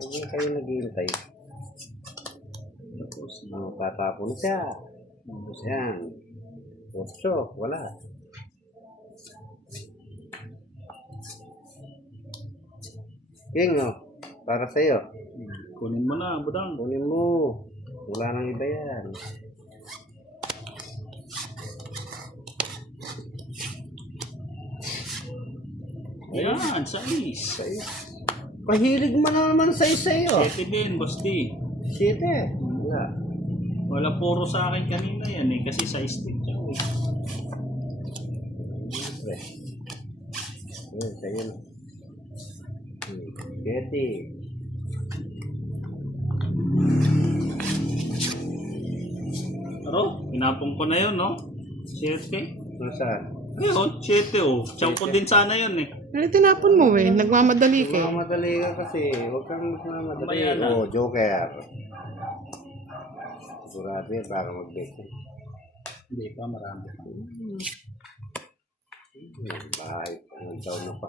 Huwag kayo naghihintay. Tatapon na siya. Yan. Otso, wala. King, oh. Para sa'yo. Kunin mo na, budang. Kunin mo. Wala nang iba yan. Ayan, sais. Pahilig mo na naman sa sa'yo. 7 din, boss D. 7. Wala. Wala puro sa akin kanina yan eh, kasi sais din siya. Yun, sa'yo na. 7. Pero, pinapong ko na yun, no? 7. Nasaan? Ayun, 7 oh. Tiyan ko din sana yun eh. Ano tinapon mo eh? Nagmamadali ka eh. Mamadali ka kasi. Huwag kang mamadali. Mamaya na. Oh, joker. Sigurado yan, baka mag-bake. Hindi pa, marami. Bahay, ang taon na pa.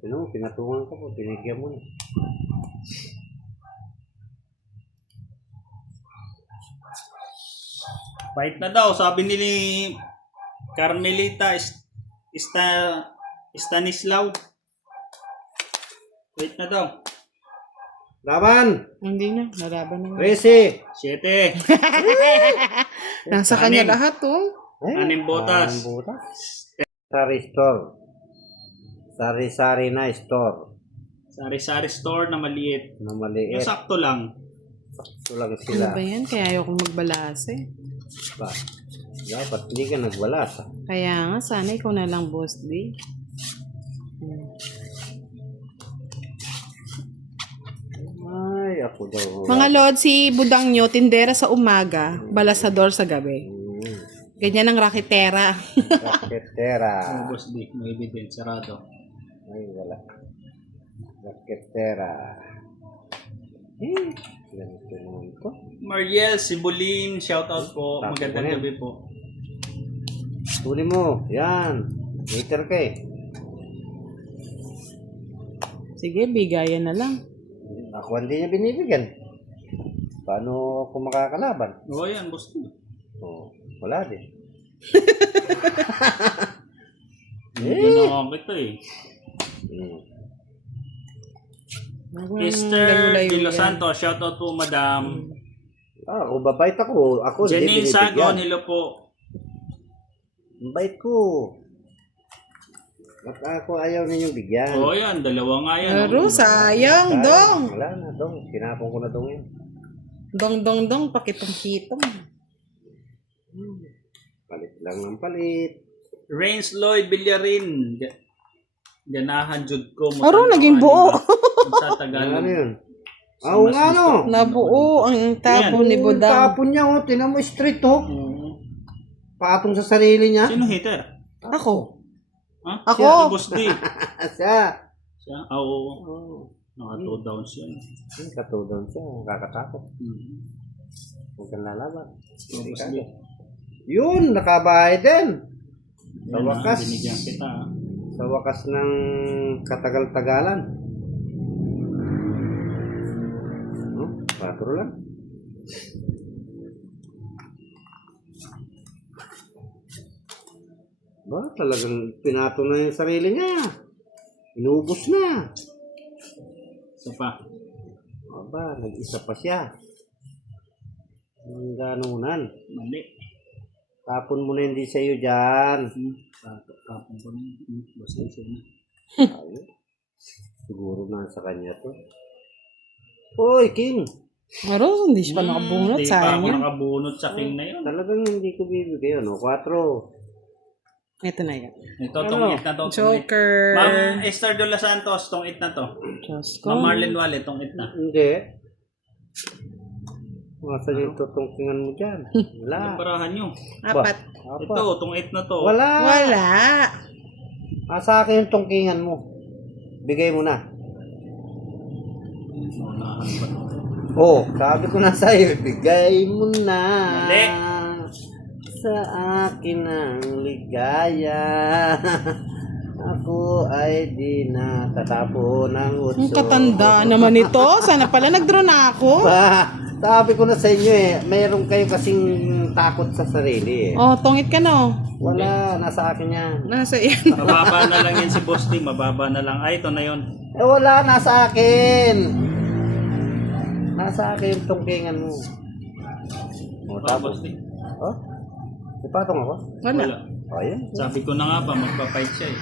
Pero, pinatungan ko po, pinigyan mo na. Fight na daw, sabi ni Carmelita Stanislaw. Fight na daw. Laban! Hindi na, nalaban na nga. Resi! 7. Nasa kanya Anim. lahat oh. Anim botas. Anim botas. Sari store. Sari-sari na store. Sari-sari store na maliit. Na Yung maliit. sakto lang. Ito lang Ano sila. ba yan? Kaya ayoko magbalas eh. Ba? Dapat hindi ka nagwalas. Kaya nga, sana ikaw na lang, Boss D. Ay, ako daw. Mga lord, si Budang nyo, tindera sa umaga, balasador sa gabi. Ganyan ang raketera. Raketera. Oh, boss D, may evidence, sarado. Ay, wala. Raketera. Ganito naman ito. Mariel Sibulin, shoutout po. Magandang gabi po. Tuloy mo. Yan. Later ka eh. Sige, bigayan na lang. Ako hindi niya binibigyan. Paano ako makakalaban? Oo, yan, boss D. Oh, wala din. Hindi na ako ito eh. Mr. De Los Santos, shoutout po, madam. Kung babait ako, Janine hindi Sagon, binibigyan. hello po. Ang bait ko. Ba't ako ayaw ninyong bigyan? Oo, yan, dalawa nga yan. Pero sayang, dong. Wala na, dong. Tinapon ko na dong yan. Dong, pakitong-kitong. Palit lang ng palit. Rains Lloyd Villarin. Ganahan jud ko. Aro, naging buo. Sa Ano Tagalog. yun? Oo nga no. Nabuo ang tapo ni Yung Budang. tapon niya, oh. Tinan mo straight, oh. Patong sa sarili niya. Sino hater? Ako. Ha? Ako. Si Boss D. Siya. Siya? Oo. Naka 2 downs yan. Katulad siya. Nakakatakot. Huwag kang lalaban. Boss D. Yun, nakabahay din. Sa Yan, wakas. binigyan kita. Sa wakas ng katagal-tagalan. Patro lang. Ba, talagang pinato na yung sarili niya. Inubos na. Isa pa. Aba, nag-isa pa siya. Ang ganunan. Mali. Tapon mo na hindi sa iyo dyan. Tapon ko na. Boss D, siya na. Ayun. Siguro na sa kanya to. Hoy, King! Aro, hindi siya pa nakabunot. Hindi pa Sayang ako yan. nakabunot sa king na yun. Talagang hindi ko bibigay. Ano? 4. Ito na yan. Ito, tong it na to. Joker. Ma'am Esther De Los Santos, tong it na to. Diyos ko. Ma'am Marlene Wale, tong it na. Hindi. Masa yung tutungkingan mo dyan? Wala. Barahan nyo. Apat. Apa? Ito, tong it na to. Wala. Wala. Sa akin yung tungkingan mo. Bigay mo na. Oh, sabi ko na sa'yo, bigay mo na. Mali. Sa akin ang ligaya. Ako ko ay di natatapo ng utso. Ang katanda naman ito. Sana pala nag-draw na ako. Sabi ko na sa inyo mayroon kayo kasing takot sa sarili Oh, tungit ka no. Wala, nasa akin yan. Nasa yan. Mababa na lang yan si Boss D. Mababa na lang. Ay, ito na yun. Wala, nasa akin. Nasa akin tungkingan mo. Boss D. Oh? Ipatong ako? Wala. Ayan. Sabi ko na nga ba, magpa-fight siya eh.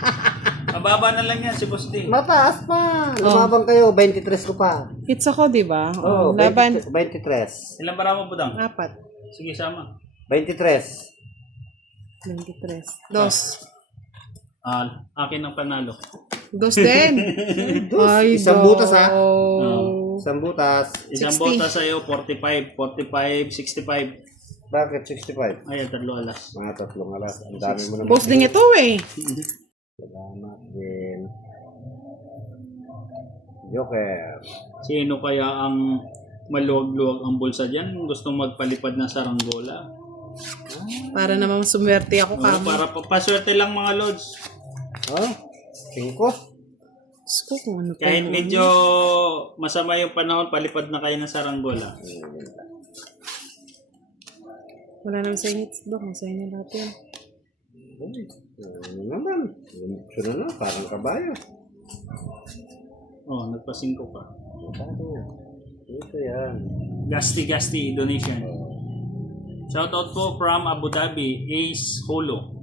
Mababa na lang yan si Boss D. Mataas pa. Lumabang kayo, 23 ko pa. Hits ako, di ba? Oh, Laban. 23. Ilan bara mo, Budang? 4. Sige, sama. 23. 23. 2. Akin ang panalo. 2 din. Ay, Isang butas, ha? Oh. Isang butas. Isang 60. bota sa'yo, 45. 45, 65. Bakit 65? Ayan, 3 alas. Mga 3 alas. Ang dami mo naman. Boss din ito eh. Salamat din. Joker. Sino kaya ang maluwag-luwag ang bulsa dyan? Gustong magpalipad ng saranggola? Para naman sumwerte ako Oo, kamo. para papaswerte lang mga lods. Oh? 5? Sko, kung ano pa Kahit yun. medyo masama yung panahon, palipad na kayo ng saranggola. Wala naman sa hits doon. Sa inyo lahat yan. Ano naman? Sunod na, parang kabayo. Oh, nagpasingko pa. Ito yan. Gasti donation. Shoutout po from Abu Dhabi, Ace Holo.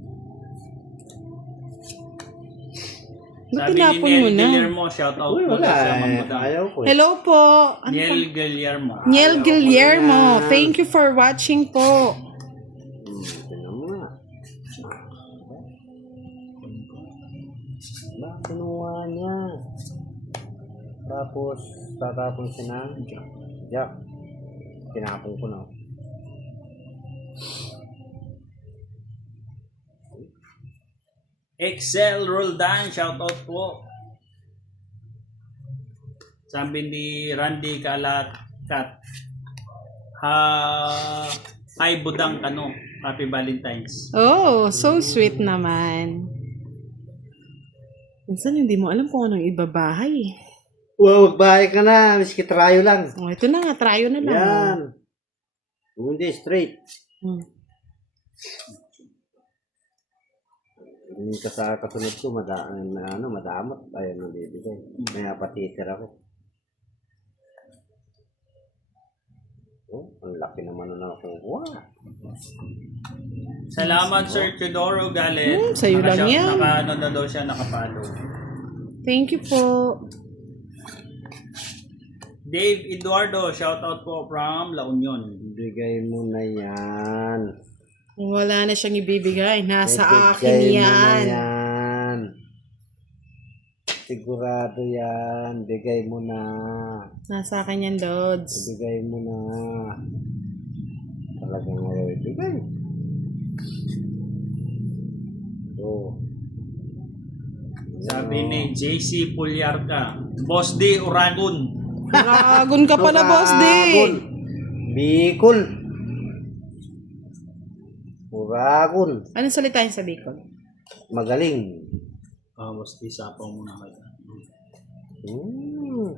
Ba't Sabi ni tinapon mo Niel na? Guillermo, shoutout Uy, po wala sa eh. Mamudang. Ayaw ko eh. Hello po. Ano Niel Guillermo. Niel Guillermo. Ayaw ko na. Thank you for watching po. Tignan mo nga. Bakit kinuha niya? Tapos, tatapon siya na. Jack. Tinapon ko na. Excel Roldan, shoutout po. Sabi ni Randy Kalatkat. Hi Budang Kano. Happy Valentine's. Oh, so sweet naman. Minsan hindi mo alam kung anong ibabahay. Wow, magbahay ka na. Miski trayo lang. Oh, ito na nga, tryo na lang. Yan. Kung hindi, straight. Hindi ka sa kasunod ko, madamot. Ayaw na bibigay. May apatiter ako. Oh, ang laki naman na nakukuha. Salamat Sir Teodoro Galet. sa'yo lang yan. Naka-ano na daw siya, nakapalo. Thank you po. Dave Eduardo, shoutout po from La Union. Bigay mo na yan. Wala na siyang ibibigay. Nasa akin Bigay mo na yan. yan. Sigurado yan. Bigay mo na. Nasa akin yan, Lods. Ibigay mo na. Talagang ayaw ibigay. Oh. Sabi ni JC Pulyarka, Boss D Uragon. Dragon ka pala, Boss D. Bicol. Uragon. Anong salita yung sa Bicol? Magaling. Boss D, sapaw muna kayo.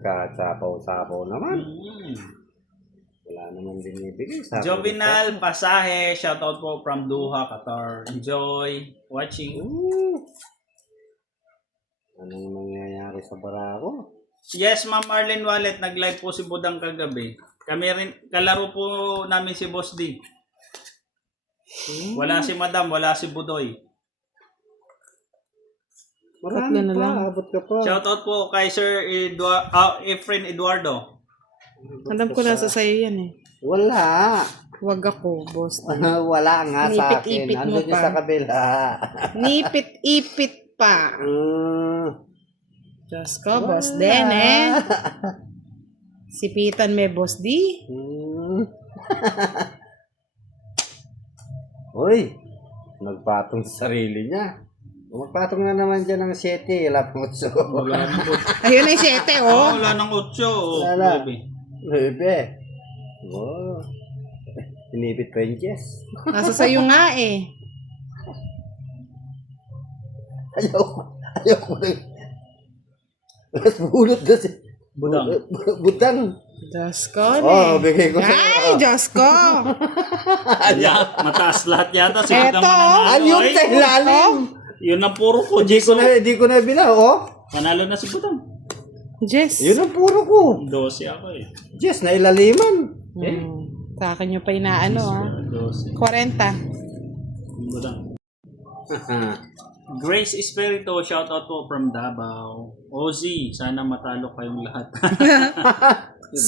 Kasapaw-sapaw naman. Wala naman binibigay. Jovinal Pasahe, shoutout po from Doha, Qatar. Enjoy watching. Anong nangyayari sa Barako? Yes, Ma'am Arlene Wallet, nag-live po si Budang kagabi. Kami rin, kalaro po namin si Boss D. Wala si Madam, wala si Budoy. Tatlo na lang. Abot ka pa. Shoutout po kay Sir Efren Eduardo. Alam ko nasa sa'yo yan eh. Wala. Huwag ako, Boss D. Wala nga sa akin. Nipit-ipit mo Andun yung pa. sa kabila. Nipit-ipit pa. Diyos ko, Boss din eh. Sipitan may Boss D. Uy, nagpatong sa sarili niya. Magpatong na naman dyan ng 7. Wala pang 8. Wala nang 8. Ayun ay 7 oh. Wala nang 8. Wala. 9. Oh. Inipit pa yung chess. Nasa sa'yo nga eh. Ayoko na. Mas bulot na si... Budang. Butang. Diyos ko, Oo, bigay ko Ay, Diyos ko. Mataas lahat yata. Si Budang Eto. mananalo. Ayun Ay, sa ilalim. yun ang puro ko. Hindi ko na bilang, oh. Panalo na si Budang. Jess. Yun ang puro ko. 12 ako eh. Diyos, na ilaliman. Sa akin nyo pa inaano, ha? 12. 40. Budang. Grace Espirito, shout out po from Davao. Ozzy, sana matalo kayong lahat.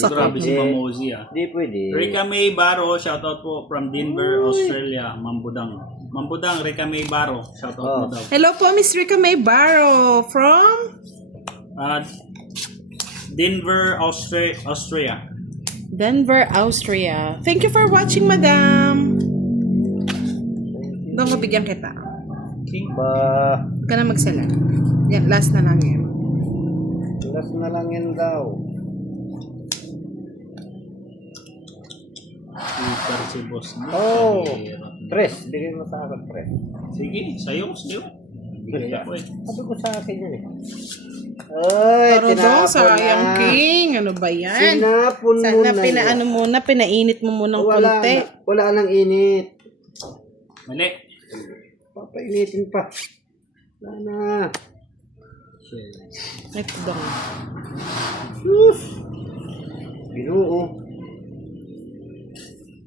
Grabe si Ma'am Ozzy ah. Hindi pwede. Rika May Baro, shout out po from Denver, Australia. Mambudang. Mambudang, Rika May Baro, shout out mo daw. Hello po, Miss Rica May Barrow from Denver, Austria. Denver, Austria. Thank you for watching, madam. Doon mabigyan kita. King. Ba, Huwag ka na magsala. Yan, last na lang yan. last na lang yan daw. Super si boss na. Oh. Kahirap. Tres, bigay mo sa akin, tres. Sige, sayo. Bigay ako eh. Sabi ko sa akin yan eh. Ay, Pero daw, tinapon sayang na. King. Ano ba yan? Tinapon mo Sana na. pinaano muna, pinainit mo munang Wala konti. na. Wala nang init. Mali. Papainitin pa. Wala na. Ito daw. Binuo.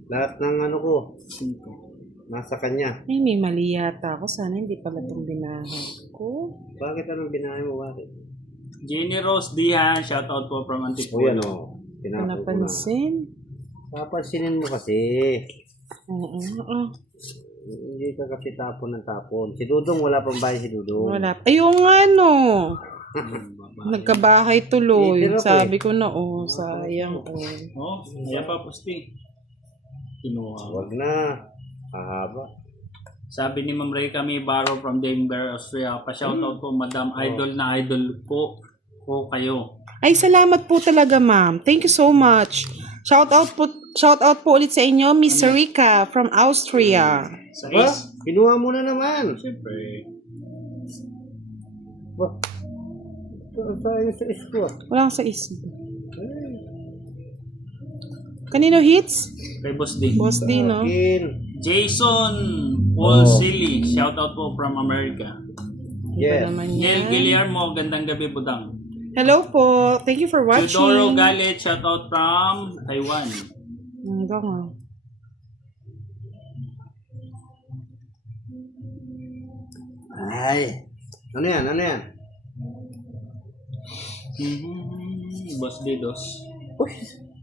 Lahat ng ano ko, nasa kanya. Ay, may mali yata ako. Sana hindi pala itong binahan ko. Bakit anong binahay mo? Bakit? Jenny Rose Dihan, shout out po from O yan Antipolo. o. Tinapon ko na. Napansin. Papansinin mo kasi. Oo. Hindi ka kasi tapon ng tapon. Si Dudong, wala pang bahay si Dudong. Wala. Ayun nga no. Nagkabahay tuloy. Titira ko Sabi ko na, sayang. Oh, ayan pa posti. Kinuha. Huwag na. Hahaba. Sabi ni Ma'am Ray kami Baro from Denver, Austria. Pa-shoutout po, Madam. Idol na idol po kayo. Ay, salamat po talaga, ma'am. Thank you so much. Shout out po ulit sa inyo, Miss Rika from Austria. Sa Ba? is. Kinuha mo na naman. Siyempre. Ba? Tayo sa isko. Wala kang sa isip. Kanino hits? Kay Boss D. Boss D, no? Akin. Jason Paul Silly. Shoutout po from America. Yes. Iba naman Neil yan. Guillermo, gandang gabi Budang. Hello po. Thank you for watching. Teodoro Galit, shoutout from Taiwan. Ito nga. Ay. Ano yan? Ano yan? Boss D dos. Uy.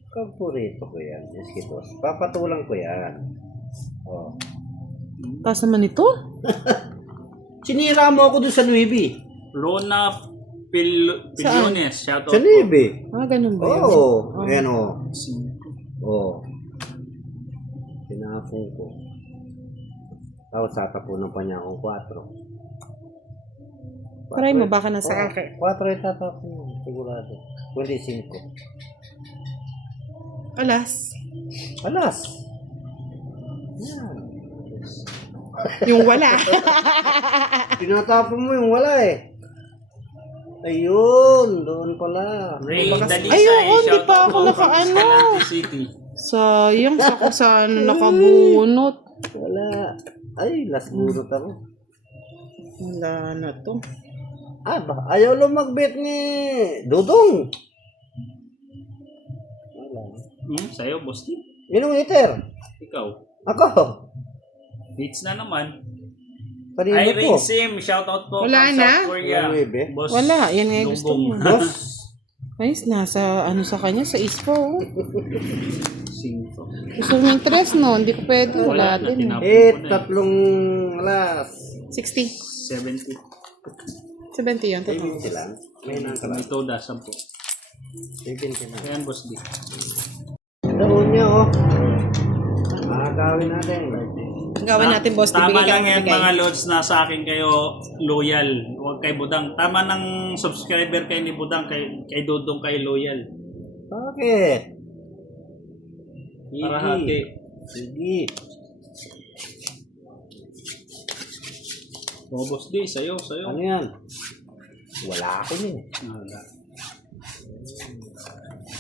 Paborito ko yan. Eskitos. Papatulang ko yan. Oh. Taas naman ito? Sinira mo ako doon sa Nuibi. Rona Pilones, shoutout Sa Nuibi. Ganun ba yun? Oo. Ayan o. po. Oo. Tinapon ko. Tapos tatapunan pa niya akong 4. Try mo, baka nasa akin. 4 yung tatapon mo. Sigurado. Kundi 5. Alas. Alas. Yan. Yung wala. Tinatapon mo yung wala eh. Ayun. Doon pala. Ray Dalisay, Ay, oo, hindi shoutout pa ako po from nakaano. Escalante City. Sayang, saan nakabunot. Wala. Ay, last bunot ako. Wala na to. Ayaw lang mag-bet ni Dudong. Wala. Sa'yo, Boss D. Minong liter? Ikaw. Ako. Hits na naman. Kanina Ay, ko. Sim, shoutout po Wala from na? South Korea. Wala, bebe. Boss Wala, yan nga yung gusto Lubong. mo. Boss. Ay, nasa ano sa kanya, sa ispo. Oh. Cinco. Gusto mo yung tres, no? Hindi ko pwede. Wala na, din. tinapon Eh, ko na tatlong alas. 60. 70. 70 yan. Ay, Totoo. sila. May nang May kalas. toda, 10. 70 na. Ayan, Boss D. Daon niya, oh. Gawin natin. Gawin natin, boss. Tama Bibigay ka lang ng yan bigay. mga lods na sa akin kayo loyal. Huwag kay Budang. Tama ng subscriber kayo ni Budang kay Dudong kayo loyal. Bakit? Para hati. Sige. Oh, Boss D, sayo. Ano yan? Wala ako yun. Wala.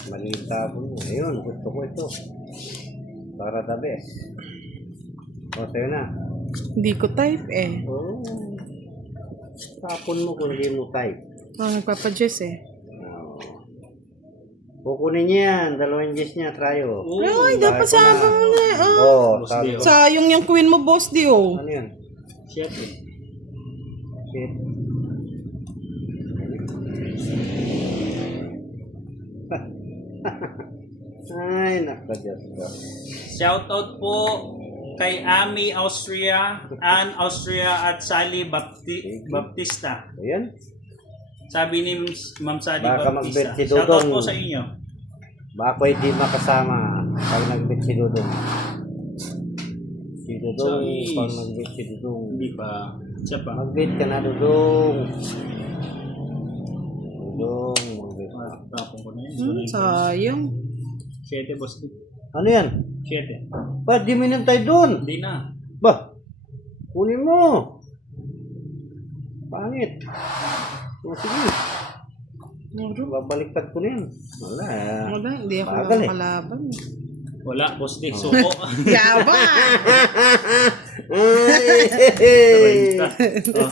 Maliit tapon mo. Ayun, gusto ko ito. Para the best. O, sa'yo na. Hindi ko type eh. Oh. Tapon mo kung hindi mo type. Nagpapadjess eh. Oh. Kukunin niya yan. Dalawang Gs niya. Tryo. Ay, dapat Bakit ko sabi mo na. Oh, Boss sabi Dio. ko. Sayang yung queen mo, boss, di oh. Ano yun? Shit eh. Shit. Ay, nako, Diyos ko. Shoutout po kay Ami Austria, Ann Austria at Sally Baptista. Ayan. Sabi ni Ma'am Sally Baka Baptista. mag-bet si Shoutout Dudong. po sa inyo. Baka hindi makasama pag nagbit si Dudong. Si Dudong, Jeez. pag nagbit si Dudong. Hindi pa. Siya pa. Magbit ka na, Dudong. Dudong, magbit ka. Tapong ko na yun. Sayang. 7 boss. Ano yan? 7. Ba't di minantay doon? Hindi na. Ba? Kunin mo. Pangit. O sige. Babaliktad ko na yan. Wala. Wala, hindi ako Bagal eh. nakakalaban. Wala, boss Dick. Suko. Yaba! Ay! 30. Oh.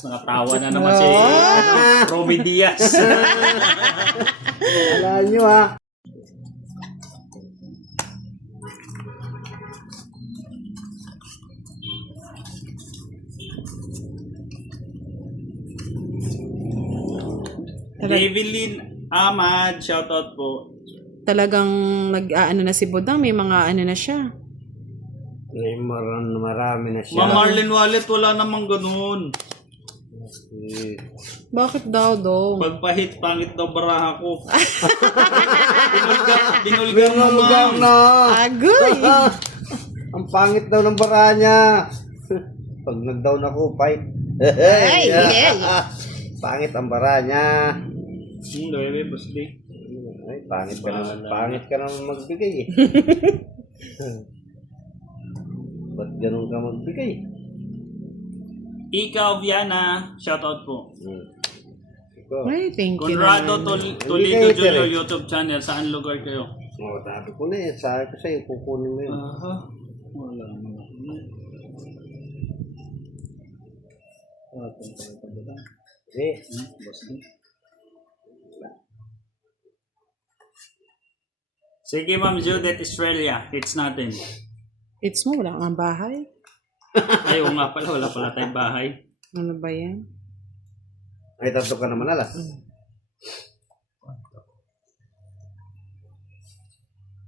Nakatawa na naman si Romy Diaz. Alam nyo ha. Evelyn Ahmad, shoutout po. Talagang nag-ano na si Budang, may mga ano na siya. Ay, marami na siya. Ma'am Marlene Wallet, wala namang ganun. Eh, Bakit daw, dong? Pagpahit, pangit daw baraha ko. Binulgar mo, lugar ma'am. na. Agoy! Ang pangit daw ng bara niya. Pag nag-down ako, fight. Ay, yeah. Pangit ang bara niya. Dahil, boss Dick. Ay, pangit ka naman magbigay eh. Ba't ganun ka magbigay? Ikaw, Viana, shoutout po. Ikaw. Ay, thank you Conrado naman. Toledo Hindi kayo, Junior sir. YouTube channel. Saan lugar kayo? Oh, sabi ko na eh. Sabi ko sa'yo, kukunin mo yun. Aha. Wala naman. Eh, Boss Dick. Sige, Ma'am Judith Australia. It's nothing. It's mo, wala kang bahay. Ayaw nga pala. Wala pala tayong bahay. Ano ba yan? ay tatlo ka naman alas.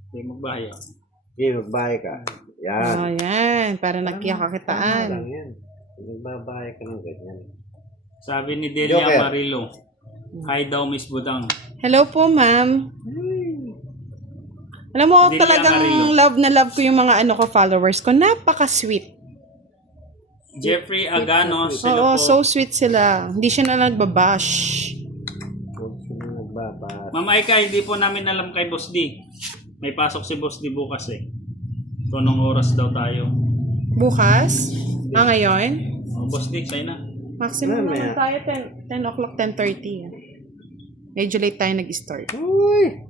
Hindi magbahay ako. Sige, magbahay ka. Yan. Oh, yan. Para Lang nagkiyakakitaan. yan. Magbabahay ka ng ganyan. Sabi ni Delia Joker. Marilo. Hi daw, Miss Budang. Hello po, ma'am. Alam mo, Delia talagang Marillo. love na love ko yung mga ano ko, followers ko. Napaka-sweet. Jeffrey Agano. Oo, Sila po. so sweet sila. Hindi siya na nagbabash. Huwag sila magbabahay. Ma'am Aika, hindi po namin alam kay Boss D. May pasok si Boss D bukas eh. Kung anong oras daw tayo. Bukas? Ngayon? Oh, Boss D, sa'yo na. Maximum Mamaya. naman tayo, 10 o'clock, 10:30. Medyo late tayo nag-start. Uy!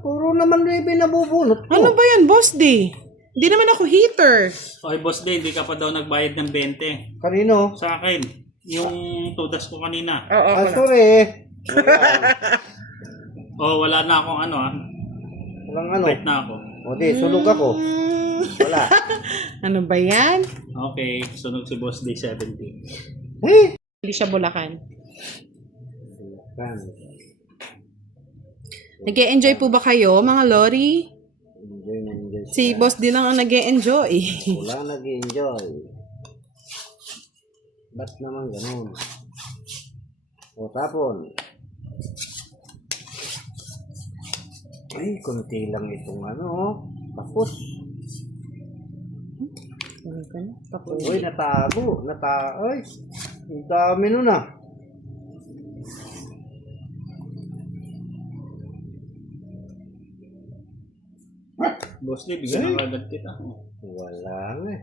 Puro naman na yung binabubunot ko. Ano ba yan, boss D? Hindi naman ako heater. Okay, Boss D, hindi ka pa daw nagbayad ng 20. Kanino? Sa akin, yung tudas ko kanina. Oo, Sorry. Oh, wala na akong ano ah. Walang ano. Wait na ako. O di, sulog ako. Wala. Ano ba yan? Okay, sunog si Boss D 70. Hey! Hindi siya Bulacan. Kan. Nag-e-enjoy po ba kayo, mga lori? Enjoy na enjoy. Si boss D lang ang nag-e-enjoy. Wala nag-enjoy. Ba't naman ganun? O tapon. Ay, konti lang itong ano. Tapos. Uy, natago. Ay, ang dami nun ah. Boss D, bigyan ng agad kita. Wala nga eh.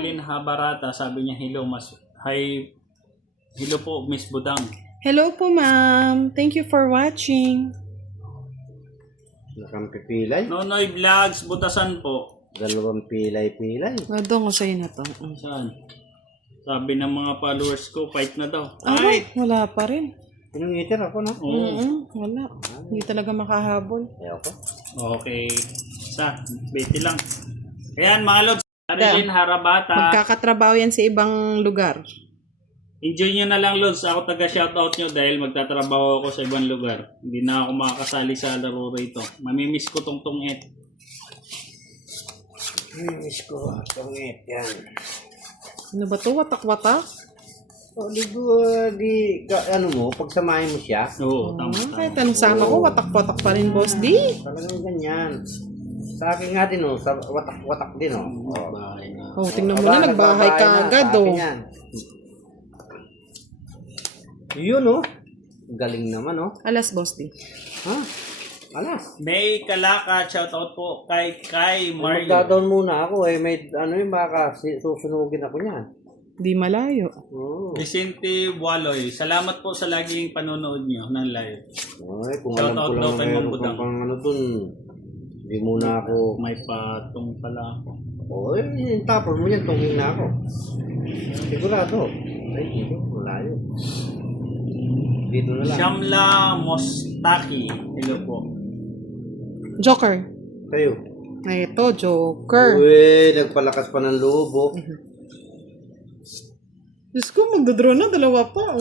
Marilyn Habarata, sabi niya, hello, hello po, Miss Budang. Hello po, ma'am. Thank you for watching. Nakampipilay. Nonoy Vlogs, Butasan po. Dalawang pilay-pilay. Doon ko sa'yo na to. Saan? Sabi ng mga followers ko, fight na daw. Ay, wala pa rin. Pinangiter ako, no? Wala. Hindi talaga makahabol. Ayoko. Okay. Beti lang. Ayan mga lods, Marilyn Harabata. Magkakatrabaho yan sa ibang lugar. Enjoy nyo na lang lods. Ako taga-shoutout nyo dahil magtatrabaho ako sa ibang lugar. Hindi na ako makakasali sa laro rito. Mamimiss ko tong tungit. Miss ko. Tungit yan. Ano ba to? Watak-watak? O, ano mo, pagsamahin mo siya, Oo, tama. Kahit anong sama ko, watak-watak pa rin, boss D. talagang ganyan. Sa akin nga din, sa watak-watak din, Bahay na. Oh, tingnan mo na, nagbahay ka agad, oh. Yun, galing naman, Alas, boss D. Ha? Alas. May Kalaka, shoutout po kay Mario. Magda-down muna ako, may, baka susunugin ako niyan. Di malayo. Oo. Vicente Waloy, salamat po sa laging panonood nyo ng live. Ay, kung Shout alam out ko daw lang kay mayroon Ma'am Budang. kang dun, hindi muna ako, May patong pala ako. tapos mo yan, tungin na ako. Sigurado. Ay, dito, malayo. Dito na lang. Shamla Mostaki, hello po. Joker. Kayo. Ay, ito, Joker. Uy, nagpalakas pa ng loob, Diyos ko, magdodraw na, dalawa pa.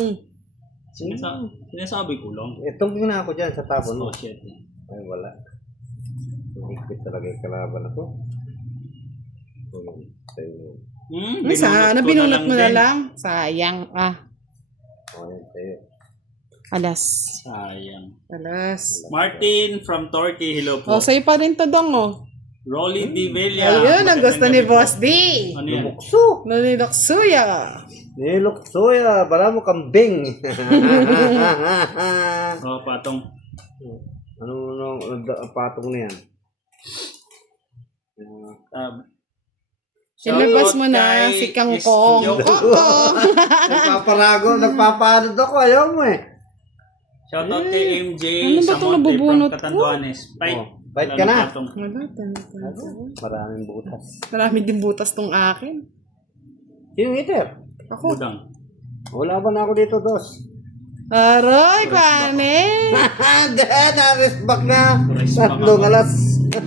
Sinasabi ko lang. Tungin na ako dyan sa tapon mo. Oh shit. Ay, wala. Higpit talaga yung kalaban ako. Sa'yo. Ay, sana, binunot ko binunot mo na din. lang. Sayang, Yan, sa'yo. Alas. Sayang. Alas. Martin from Turkey, hello po. Oh, sa'yo pa rin to, dong, oh. Rolly Di Villa. Ayun, ang gusto ni Boss D. Ano yan? Bukso! Naliloksuya. Niloksoya, bala mo kambing. Oh, patong. Ano patong na yan? Ilabas mo na si Kangkong. Nagpapanod ako, ayaw mo Shoutout kay MJ Ano ba itong Samonte from nabubunot ko? Catanduanes. Fight. Fight ka na. Patong. Wala, tanda. Maraming butas. Marami din butas tong akin. Sino hitter? Ako. Budang. Wala ba na ako dito, dos? Aroy, kwane. Na-rest back na. Rest back Tatlong ako. alas.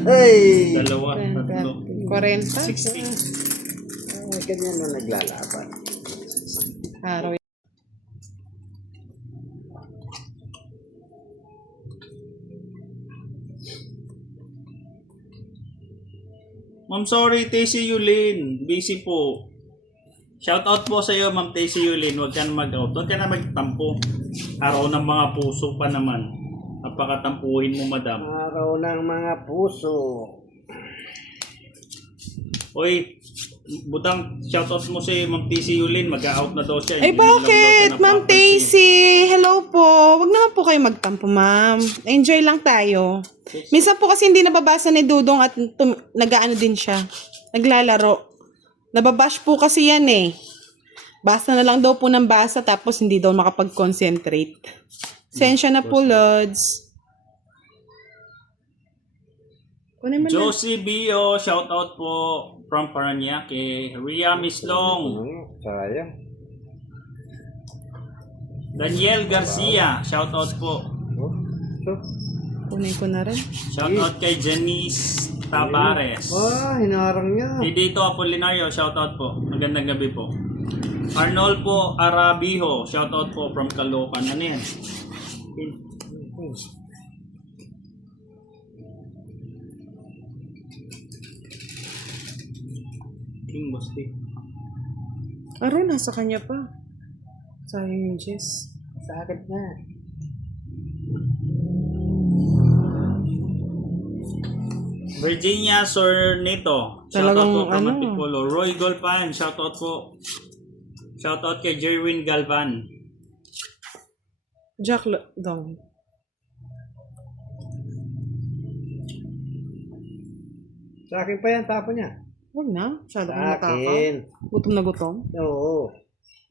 Ay. Dalawa. Tatlo. 40. 60. Ay, ganyan na naglalaban. Araw. Ma'am, sorry, Tessie Yulin. Busy po. Shoutout po sa iyo, Ma'am Tessie Yulin. Huwag ka na mag-out. Huwag ka na magtampo. Araw ng mga puso pa naman. Napakatampuhin mo, madam. Araw ng mga puso. Oy, Budang, shoutout mo si Ma'am Tessie Yulin. Mag-out na daw siya. Ay, Hindi na lang daw bakit? siya Ma'am napapansin. Daisy, hello po. Huwag naman po kayo magtampo, ma'am. Enjoy lang tayo. Minsan po kasi hindi nababasa ni Dudong at nag-ano din siya. Naglalaro. Nababash po kasi yan eh. Basta na lang daw po ng basa tapos hindi daw makapag-concentrate. Sensya na po, Lods. Kunin mo na. Josie Bio, shoutout po from Paranaque. Ria Mislong. Sayang. Daniel Garcia, shoutout po. Kunin ko na rin. Shoutout kay Janice Tabares. Hinarang niya. Hey, dito Apolinario, shoutout po. Magandang gabi po. Arnold po Arabijo, shoutout po from Caloocan. Ano yan? King Bosti. Aro, nasa kanya pa. Sayang yung Jess. Sa akin na. Virginia Sornito, shoutout Talagang po from ano? Antipolo. Roy Golpan, shoutout po. Shoutout kay Jerwin Galvan. Jack Dong. Sa akin pa yan, tapo niya. Huwag na. Masyado kang Sa natakaw. akin. Gutom na gutom. Oo.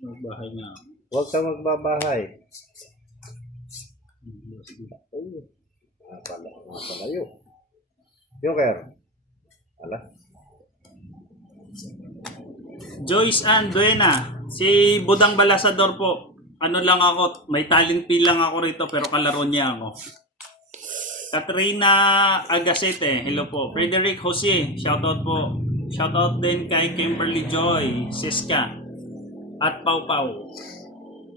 Magbahay na. Huwag kang magbabahay. Ay, pala yun. Joker. Ala. Joyce Ann Duena. Si Budang Balasador po. Ano lang ako, may talent fee lang ako rito pero kalaro niya ako. Katrina Agasete, hello po. Frederick Jose, shoutout po. Shoutout din kay Kimberly Joy, Siska, at Pau Pau.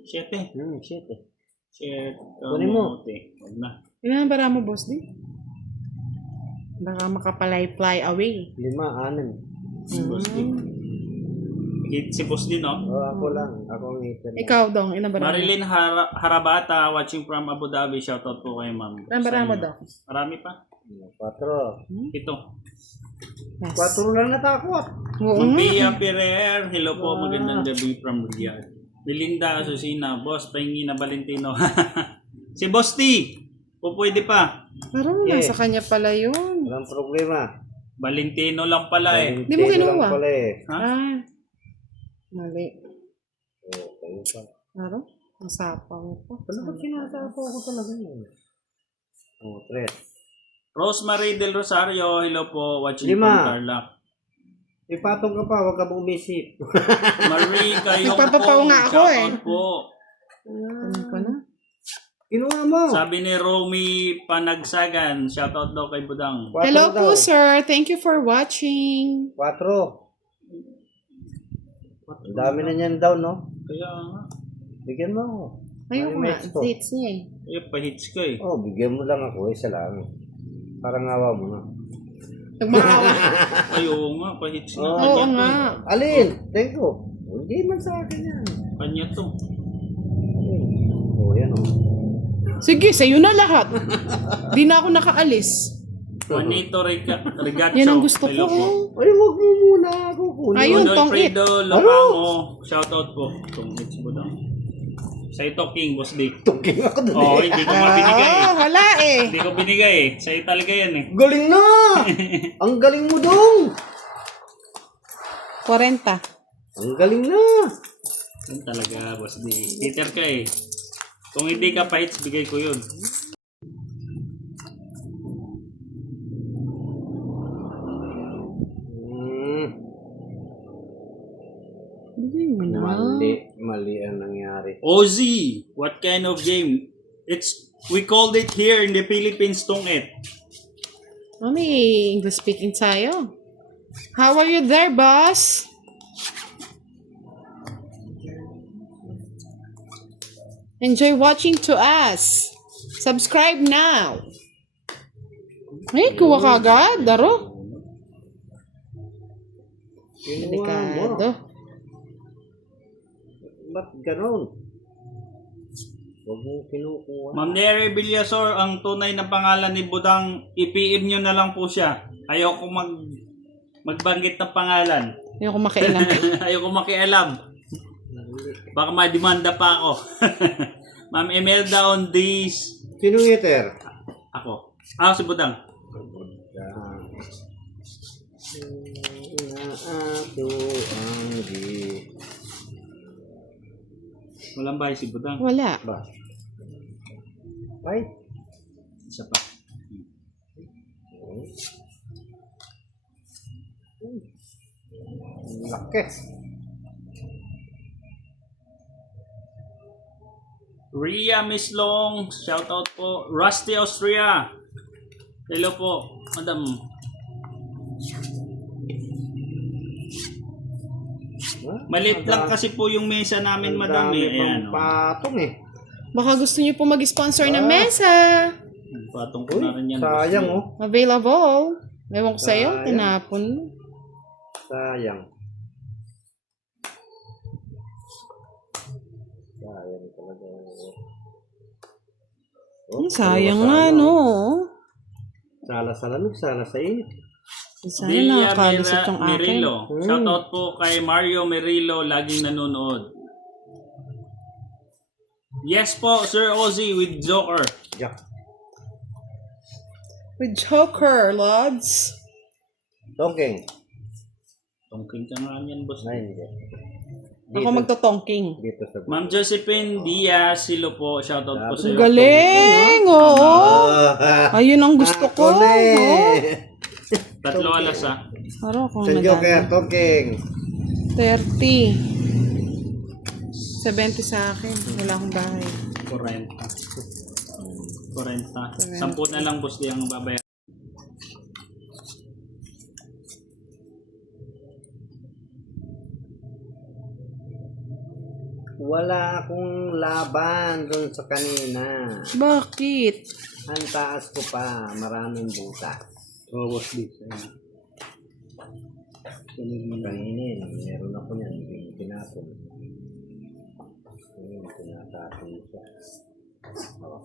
7. Shit eh. 7. Kunin mo. Huwag na. Ilan bara mo, boss, di? Baka makapalay-fly away. 5, 6. Si Boss din. Si Boss din, no? Ako lang. Ako ang ngipin. Ikaw, Dong. Ilan bara mo? Marilyn Harabata, watching from Abu Dhabi. Shoutout po kay ma'am. Ilan bara mo, Dong? Marami pa. 4. 7. Yes. 4 lang natakot. Oo Ma'am nga. Pia Ferrer, hello po, magandang gabi from Riyadh. Melinda Asusina, Boss, pahingi na Valentino. Si Boss T, po pwede pa. Parang nasa kanya pala yun. Walang problema. Valentino lang pala eh. Di mo Valentino kinuha? lang pala eh. Ha? Ah. Mali. Oo, kayo pa. Parang, nasapang ko. Ano ba sinasapo ko talaga yun? 3. Rosemary Del Rosario, hello po, watching 5. from Tarlac. Ipatong ka pa, huwag ka bumisip. Marie Kayong Nagpapapaw nga ako eh. shoutout po. Ano ka na? Kinuha mo. Sabi ni Romy Panagsagan, shoutout daw kay Budang. 4 Hello daw. po, sir. Thank you for watching. 4. Ang dami na niyan daw, no? Kaya nga, Bigyan mo ako. Ayoko May nga. next to. Dates niya eh. pahits ka eh. Oh, bigyan mo lang ako. Isa lang. Parang awa mo na. Nagmakawa. Ayaw nga, pahits na. Oo, Kanya Oo to nga. eh. Alin? Thank you. Hindi man sa akin yan. Kanya to. Oh, yan oh. Sige, sa'yo na lahat. Di na ako nakaalis. Juanito Regacho. Yan ang gusto hello ko. po. Ay, wag mo muna ako. Kunin. Ayun, Don tong it. Fredo Locango, shoutout po. Tong it's Budang. Sa ito, King, Boss Dick. Tungking ako doon Oo, eh. hindi ko mabinigay eh. Ah, wala eh. Hindi ko binigay eh. Sa'yo talaga yan eh. Galing na! Ang galing mo dong! 40. Ang galing na! Yan talaga, Boss Dick. Peter ka eh. Kung hindi ka pahits, bigay ko yun. Bigay mo na. Mali ang nangyari. Ozzy, what kind of game? We called it here in the Philippines, Tong-et. Mami, English speaking tayo. How are you there, boss? Enjoy watching to us. Subscribe now. Ay, kuha ka agad, daro. Kinuha mo. Delikado. Ba't ganon? Huwag mo kinukuha. Ma'am Neri Villasor, ang tunay na pangalan ni Budang, i-PM nyo na lang po siya. Ayoko magbanggit ng pangalan. Ayoko makialam. Ayoko makialam. Baka mademanda pa ako. Ma'am Imelda on this. Sino ngeter? Ako. Si Budang. Ako ang di. Walang bahay si Budang. Wala. Ba? Ay? Isa pa. Laki. Ria Mislong, shoutout po. Rusty Austria. Hello po, madam. Maliit lang kasi po yung mesa namin, madam. Ang dami Eh. Ayan, pang patong eh. Baka gusto niyo po mag-sponsor ng mesa. patong ko na rin yan. Sayang oh. Available. Ewan ko sa'yo, Sayang. tinapon mo. Sayang. Sayang talaga. Sayang nga, no? Sala sa lamig, sala sa init. Sana Delia nakakalusot yung akin. Merilo. Shoutout po kay Mario Merilo, laging nanonood. Yes po, Sir Ozzy with Joker. Jack. With Joker, lads. Dongking. Tungkin ka nga yan, boss. Ay, hindi. Ako magtotongking. Dito sa... Ma'am Josephine Diaz, hello po. Shoutout po sa iyo. Galing! Oo! Ayun ang gusto ko. Ako na Oo. eh. Tatlo alas ah. Araw ko San Joker, madami. talking. 30. 70 sa akin. Wala akong bahay. 40. 40. 10 na lang, boss, di ang babayaran. Wala akong laban doon sa kanina. Bakit? Ang taas ko pa, maraming butas. Oh, boss, di. Kanina meron ako niyan, hindi tinapon. Ngayon, tinatapon siya. Oh.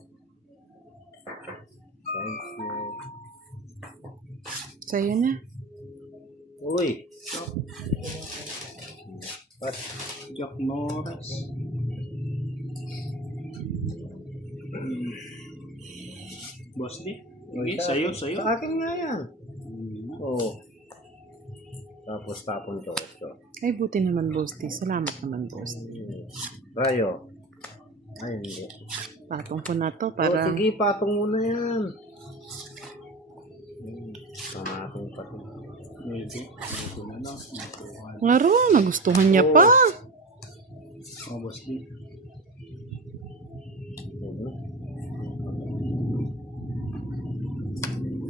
Thank you. Sa'yo na. Uy! What? Jack Norris. Boss, di. Okay, sa'yo. Sa akin nga yan. Oo. Tapos tapon to. Ay, buti naman, Boss D. Salamat naman, Boss D. Rayo. Ay, hindi. Patong ko na to Para... para... sige, patong muna yan. Pamatong pa to. Maybe. Ito na lang. Ngaro, nagustuhan niya pa. Oh, boss, di.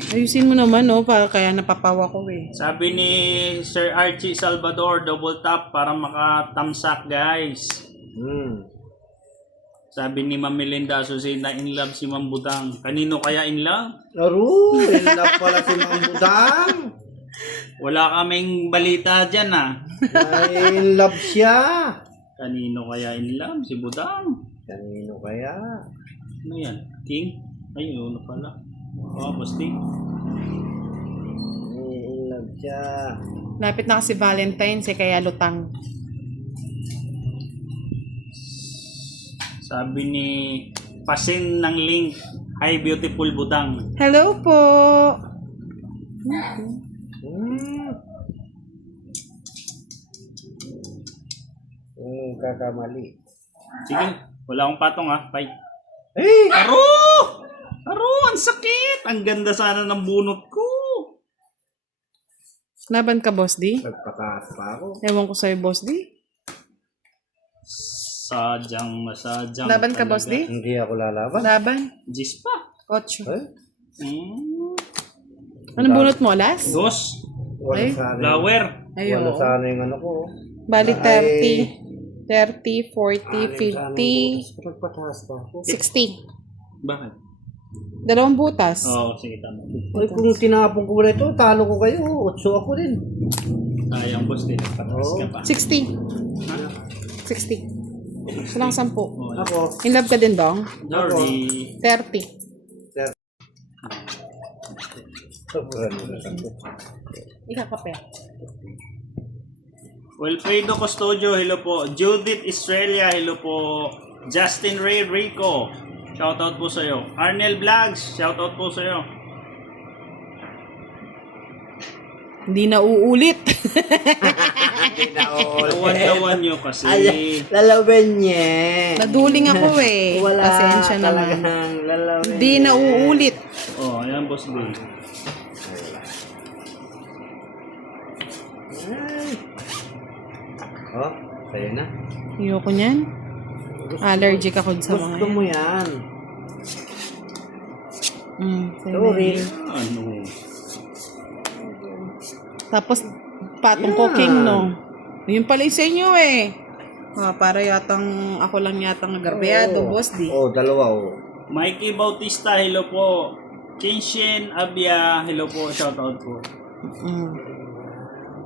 Ayusin mo naman, no? Para kaya napapawa ko eh. Sabi ni Sir Archie Salvador, double tap para makatamsak, guys. Sabi ni Ma'am Melinda Azucena, in love si Ma'am Budang. Kanino kaya in love? Aru, in love pala si Ma'am Budang. Wala kaming balita dyan ah. Ay, in love siya. Kanino kaya in love? Si Budang. Kanino kaya? Ano yan? King? Ay, ano pala? Oh, Bosti. Ay, in love siya. Lapit na kasi Valentine's eh, kaya lutang. Sabi ni Pasin ng link. Hi, beautiful Budang. Hello po! Kakamali. Sige, wala akong patong ah. Bye. Hey! Aro! Aro, ang sakit! Ang ganda sana ng bunot ko. Laban ka, Boss D? Nagpataas pa ako. Ewan ko sa'yo, Boss D. Masadyang. Laban ka, Boss D? Hindi ako lalaban. Laban. Gis pa. 8. Eh? Anong bunot mo, alas? Dos. Wala Ay. sana. Flower. Ayun. Wala sana yung ano ko. Bali Ay. 30, 40, 50, Nagpataas pa ako. 60. Bakit? Dalawang butas. Oo, sige, tama. Ay, kung tinapon ko na ito, talo ko kayo. 8 ako rin. Sayang, boss din. Pataas ka pa. 60. Ha? 60. Salang 10. Oo, Ako. In love ka din, Dong? Sorry. 30. Ikakape. Wilfredo Custodio, hello po. Judith Estrella, hello po. Justin Ray Rico, shoutout po sa'yo. Arnel Vlogs, shoutout po sa'yo. Hindi na uulit. Lawan-lawan nyo kasi. Lalawin niya. Naduling ako eh. Wala Pasensya naman. talagang lalawin. Hindi na uulit. Oh, ayan, boss B. Oh, sa'yo na. Ayoko niyan. Allergic ako sa mga Gusto mo yan. sa'yo na Sorry. yan. Ano? Tapos, patong Yan. cooking, no? Yun pala yung sa inyo eh. Para yatang, ako lang yatang nagarbiyado, Boss D. Oh, dalawa oh. Mikey Bautista, hello po. Kinshin Abia, hello po, shoutout po.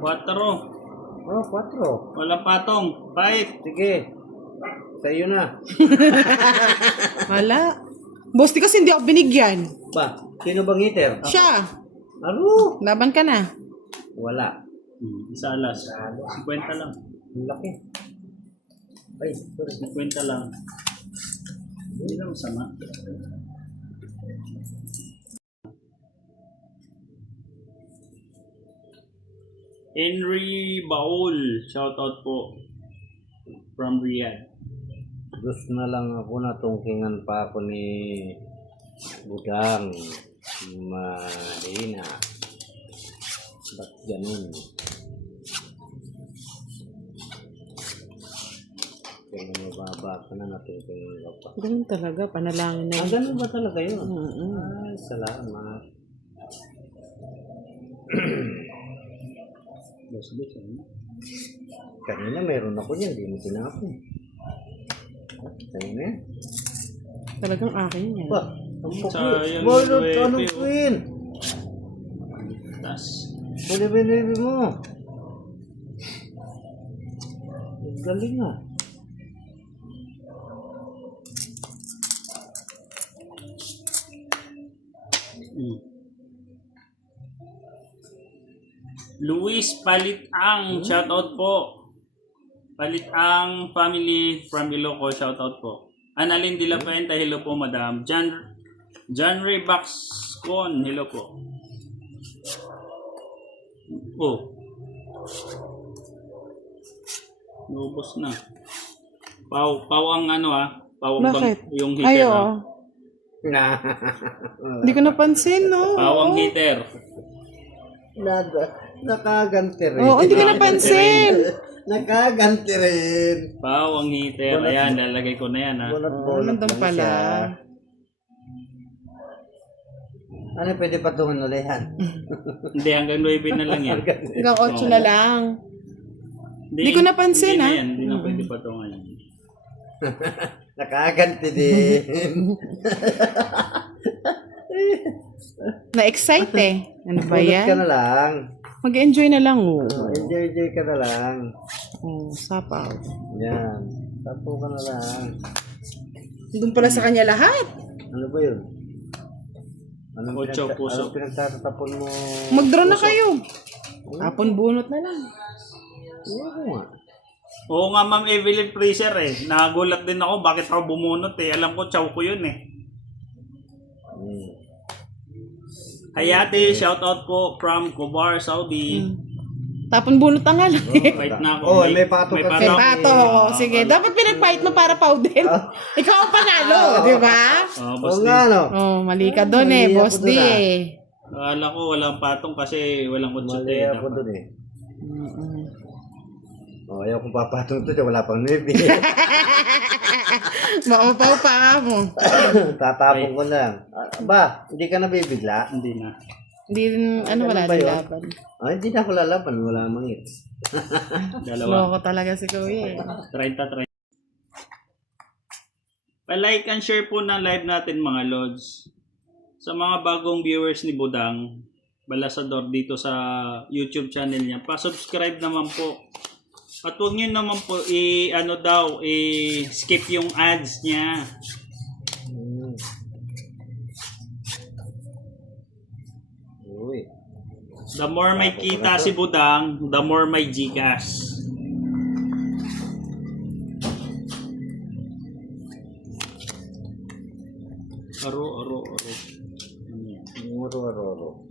4. Oh, 4. Walang patong. Fight. Sige. Sa'yo na. Wala. Boss D kasi hindi ako binigyan. Ba, sino bang hitter? Siya. Ano? Laban ka na. Wala. Isa alas. 50 lang. Ang laki. Ay, sorry. 50 lang. Hindi lang masama. Henry Baul, shoutout po from Riyadh. Gusto na lang ako natungkingan pa ako ni Budang. Marina. Ba't ganun? Kaya mababa ka na natungkingan ka pa. Ganun talaga, panalangin na Ah, yun. ganun ba talaga yun? Mm-mm. Ay, salamat. Kanina meron ako yan, hindi mo tinapon. Kanina yan. Talagang akin yan. Ba, ang Sayang puki. yung Balot, nuebe, anong oh. queen? Tas, Puli-pili mo. Galing ah. Luis Palitang, shoutout po. Palitang family from Ilocos, shoutout po. Annalyn de la Puente, hello po madam. John Ray Baxcon, hello po. Oh. Naubos na. Pau ang ano Pau ang Bakit? yung Ay, heater oo. Hindi ko napansin, no? Pau ang heater. Nakaganti rin. Oo, hindi ko napansin. Nakaganti rin. Pau ang heater. Ayan, lalagay ko na yan Bunot-bunot Nandun lang pala. siya. Ano pwede patungan ulit yan? Hindi, hanggang 9 na lang yan. Hanggang 8 na lang. Hindi ko napansin, hindi na ah. yan. Hindi na pwede patungan yan. Nakaganti din. Na-excite eh. Ano ba Bunot ka yan? na lang. Mag-enjoy na lang, oh. Enjoy ka na lang. Oh, sapaw. Yan. Tapo ka na lang. Doon pala sa kanya lahat. Ano ba yun? Ocho, puso. Anong pinagtatapon mo? Mag-draw na kayo. Tapon bunot na lang. Oo nga. Oo nga, Ma'am Evelyn Fraser eh. Nagulat din ako bakit ako bumunot eh. Alam ko, chow ko yun eh. Hayati, shoutout po from Kubar, Saudi. Tapon bunot na nga lang. Fight na ako. Oh, may pato ka. May pato. Oh, sige. Dapat pinag-fight mo para powder. Ikaw ang panalo, di ba? Oh, Oo boss nga, D. no? Oh, mali ka doon eh, Mali boss ako D dun, ah. Eh, eh. Akala ko walang patong kasi walang kutsot Mali eh. ako Dapat. dun eh. Oh, ayaw kong papatong to, wala pang nubi. Maupaw pa mo. Tatapon ko lang. Ba, hindi ka nabibigla? Hindi na. Hindi rin, ano wala Ganun ba din yun? laban. Ah, hindi na ako lalaban, wala mangit. Dalawa. Loko talaga si Kuya eh. 30. Pa-like and share po ng live natin mga Lods. Sa mga bagong viewers ni Budang, Balasador dito sa YouTube channel niya, pa-subscribe naman po. At huwag niyo naman po skip yung ads niya. Uy. The more may kita si Budang, the more may Gcash. Aro. Ano yan? Muro.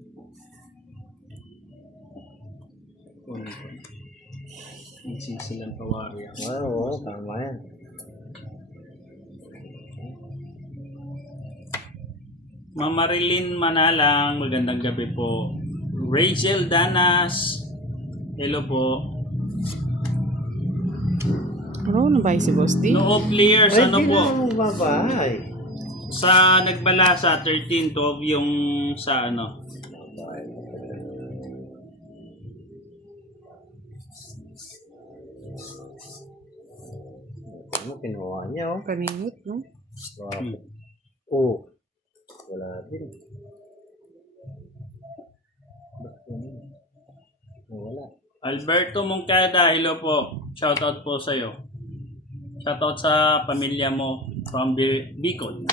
Nagsisilang kawari ako. Oo, tama yan. Ma'am Marilyn Manalang, magandang gabi po. Rachel Danas, hello po. Ano na ba si boss D? No players, Ay, ano hindi po? na ako babae. Sa Nagbalasa, 13-12 yung sa ano. Ano, kinuha niya, oh. Kaningot, no? Wow. Oh. Wala din. Wala. Alberto Moncada, hello po. Shoutout po sa'yo. Shoutout sa pamilya mo from Bicol.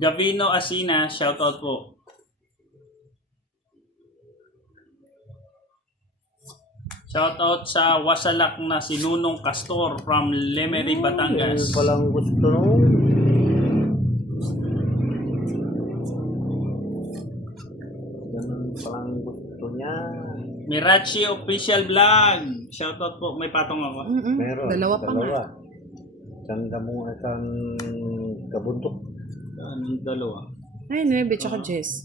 Gavino Asina, shoutout po. Shoutout sa wasalak na si Nunong Castor from Lemery, Batangas. Yung palang gusto nung. Ganun palang gusto niya. Mirachi Official Vlog. Shoutout po. May patong ako. Meron. Dalawa pa nga. Sanda mo isang kabuntok. Anong dalawa? Ay, 9, tsaka Jess.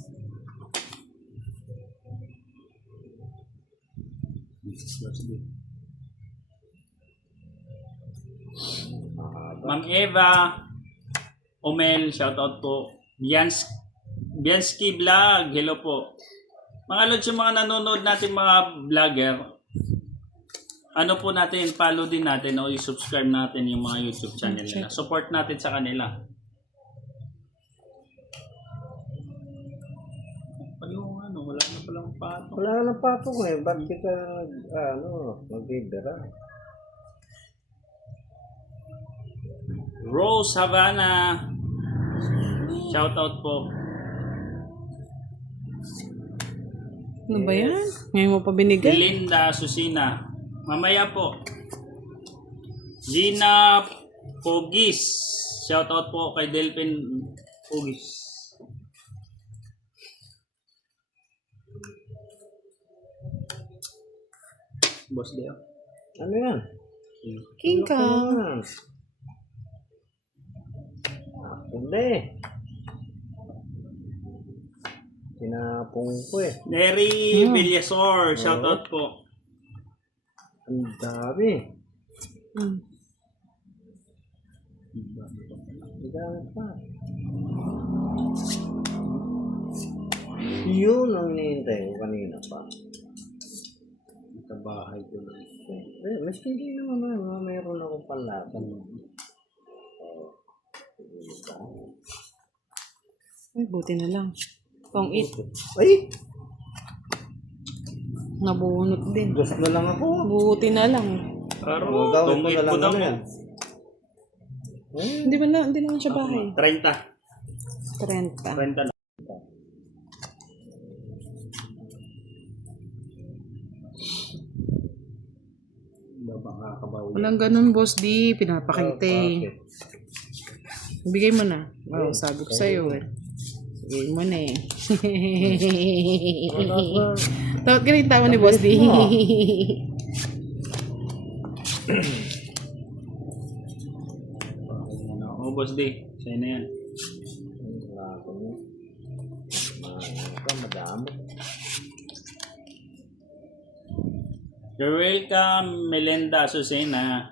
Ma'am Eva Omel, shoutout po. Bianski Vlog, hello po. Mga lods, yung mga nanonood natin mga vlogger, ano po natin, follow din natin o i-subscribe natin yung mga YouTube channel nila. Support natin sa kanila. Yung ano, wala na palang patong. Wala ka ng patong eh. Ba't kita magbibira? Rose Havana, shoutout po. Ano ba yan? Ngayon mo pa binigay? Linda Susina, mamaya po. Gina Pogis, shoutout po kay Delphin Pogis. Boss Deo. Ano yan? King Kong. Hindi. Sinapong ko eh. Neri Villasor, shoutout po. Ang dami. Hmm. Ang dami pa. Yun ang hinihintay ko kanina pa. Sa bahay ko lang. Maski hindi naman mayroon akong panlaban. Ay, buti na lang. Pang it. Ay! Nabunot din. Gusto na lang ako. Buti na lang. Pero, Gawin mo tungit na lang po daw ano mo. yan. Hindi naman siya bahay. 30. 30. 30 lang. Walang ganun, boss. Di, pinapakita eh. Bigay mo na. Oh, sabi ko sa'yo eh. Bigay mo na eh. Tawag ka rin tawa ni boss D. Oh, Boss D. Sa'yo na yan. Madami. You're welcome, Melinda Susena.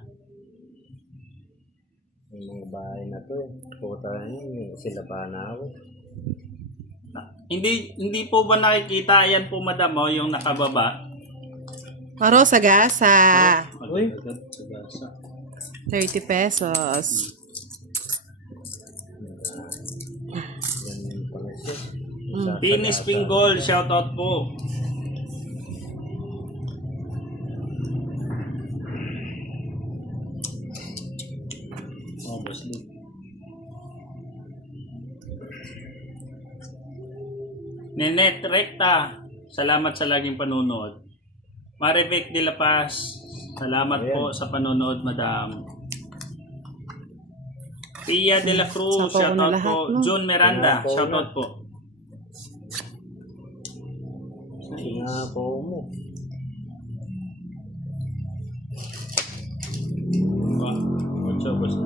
Yung mga bahay na to eh. Puta yun, sila pa na ako. Hindi po ba nakikita? Ayan po, madam, oh, yung nakababa. Paro sa gasa. Uy. Sa gasa. 30 pesos. Yan pala siya. Tinis Pinggol, shoutout po. Oh, Boss D. Nenet Recta, salamat sa laging panonood. Marivic de la Paz, salamat po sa panonood, madam. Pia de la Cruz, Sapaw na shoutout lahat, po. no? June Miranda, Sapaw shoutout na. po. Sinapaw mo. Ocho, Boss D.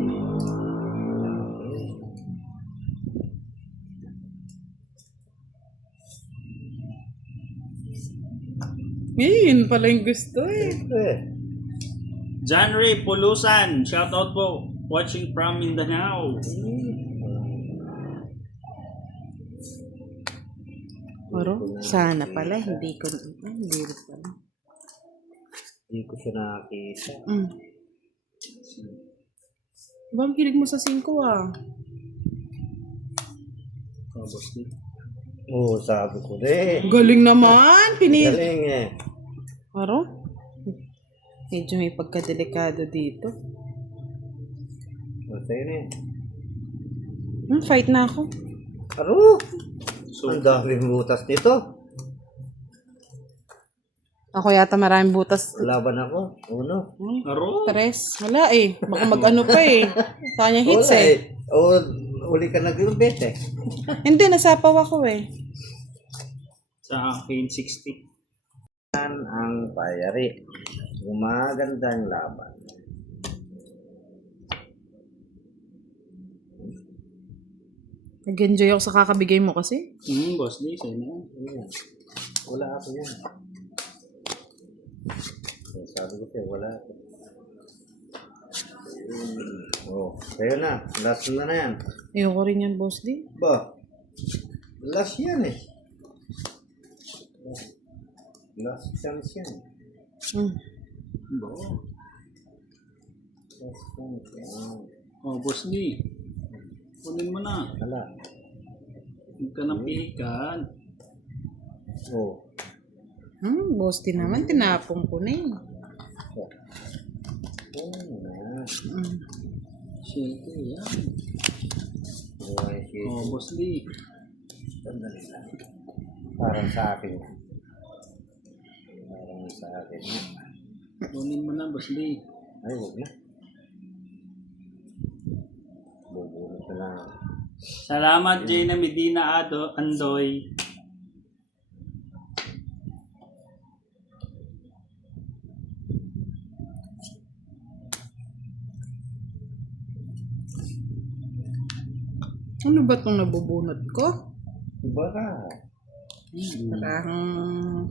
Yun pala yung gusto eh. John Ray Pulusan, shoutout po. Watching from Mindanao. Paro, sana pala. Hindi rin pala. Hindi ko siya nakakita. Ba, ang kilig mo sa 5 ah. Oh, Boss D. Oo, sabi ko din. Galing naman. Galing eh. Paro, medyo may pagkadelikado dito. Masaya na eh. Fight na ako. Aro! Ang daming butas nito. Ako yata maraming butas. Laban ako. Uno. Aro? 3. Wala eh. Baka mag-ano pa eh. Kanya hits Wala eh. O, uli ka nag-ilbet eh. Hindi, nasapaw ako eh. Sa akin, 60. Yan ang payari. Gumagandang laban. Nag-enjoy ako sa kakabigay mo kasi. Boss D, sa'yo na. Ayan. Wala ako yan. Sabi ko siya, wala ako. Oh, kayo na. Last na yan. Ayoko rin yan, Boss D. Ba? Last yan eh. Last chance yan. Mm. Last chance yan. Boss D. Kunin mo na. Wala. Huwag ka nang pihikan. Oh. Boss D naman, tinapong ko na eh. Oh, na. Siyempre, yan. Buhay shit. Boss D. Sandali lang. Parang sa akin yan. Parang sa akin yan. Kunin mo na, Boss D. Ay, huwag na. Bubunot na lang. Salamat, Jayna Medina Andoy. Ano ba itong nabubunot ko? Baka. Parang...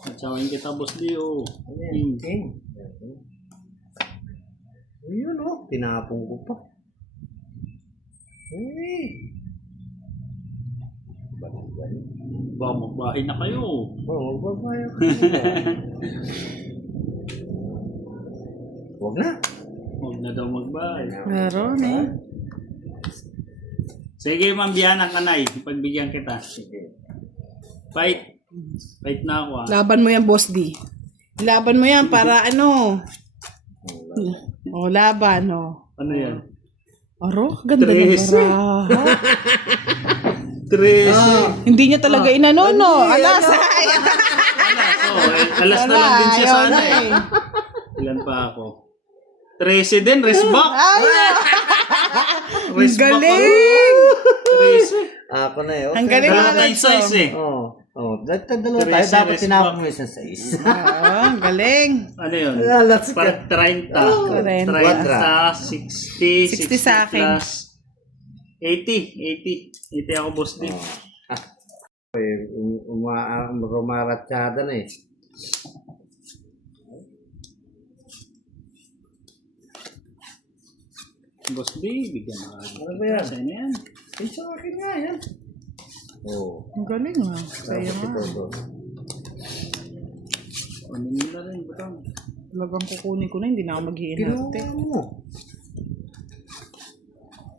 Natsawin kita, Boss D, oh. Ayan. King. Ayun oh. Tinapong ko pa. Hey. Balikan. Ba, magbahay na kayo. Oh, magbabayo ka. Huwag na. Huwag na daw magbahay. Meron eh. Sige, Ma'am Biana Kanay. Pagbigyan kita. Sige. Fight. Fight na ako, ah. Laban mo yan, Boss D. Laban mo yan para ano. O, laban, o. Ano yan? Aro, ganda ng baraha. 13. Hindi niya talaga inano, no? Alas, ay. Alas na lang din siya Ayaw sana na eh. Ilan pa ako? 13 din, rest back. Ay, Rest back galing! ako. 13. Ako na eh. Okay. Ang galing Dalawa mga tayong size eh. Oo. Oh, dalawa tayo. Tracy, Dapat resback. tinapon mo isang size. Ang galing. Ano yun? Alas ka. Parang 30. 30. 30, 60, 60 sa akin. plus 80. 80 ako, Boss D. Rumaratsada na eh. Boss D, bigyan na. Ano ba yan? Sa'yo na yan. Ay, sa akin nga yan. Oo. Ang galing ah. Sa'yo nga. Ano nila rin, butang. Talagang kukunin ko na, hindi na ako mag-iinarte. Ginawa mo.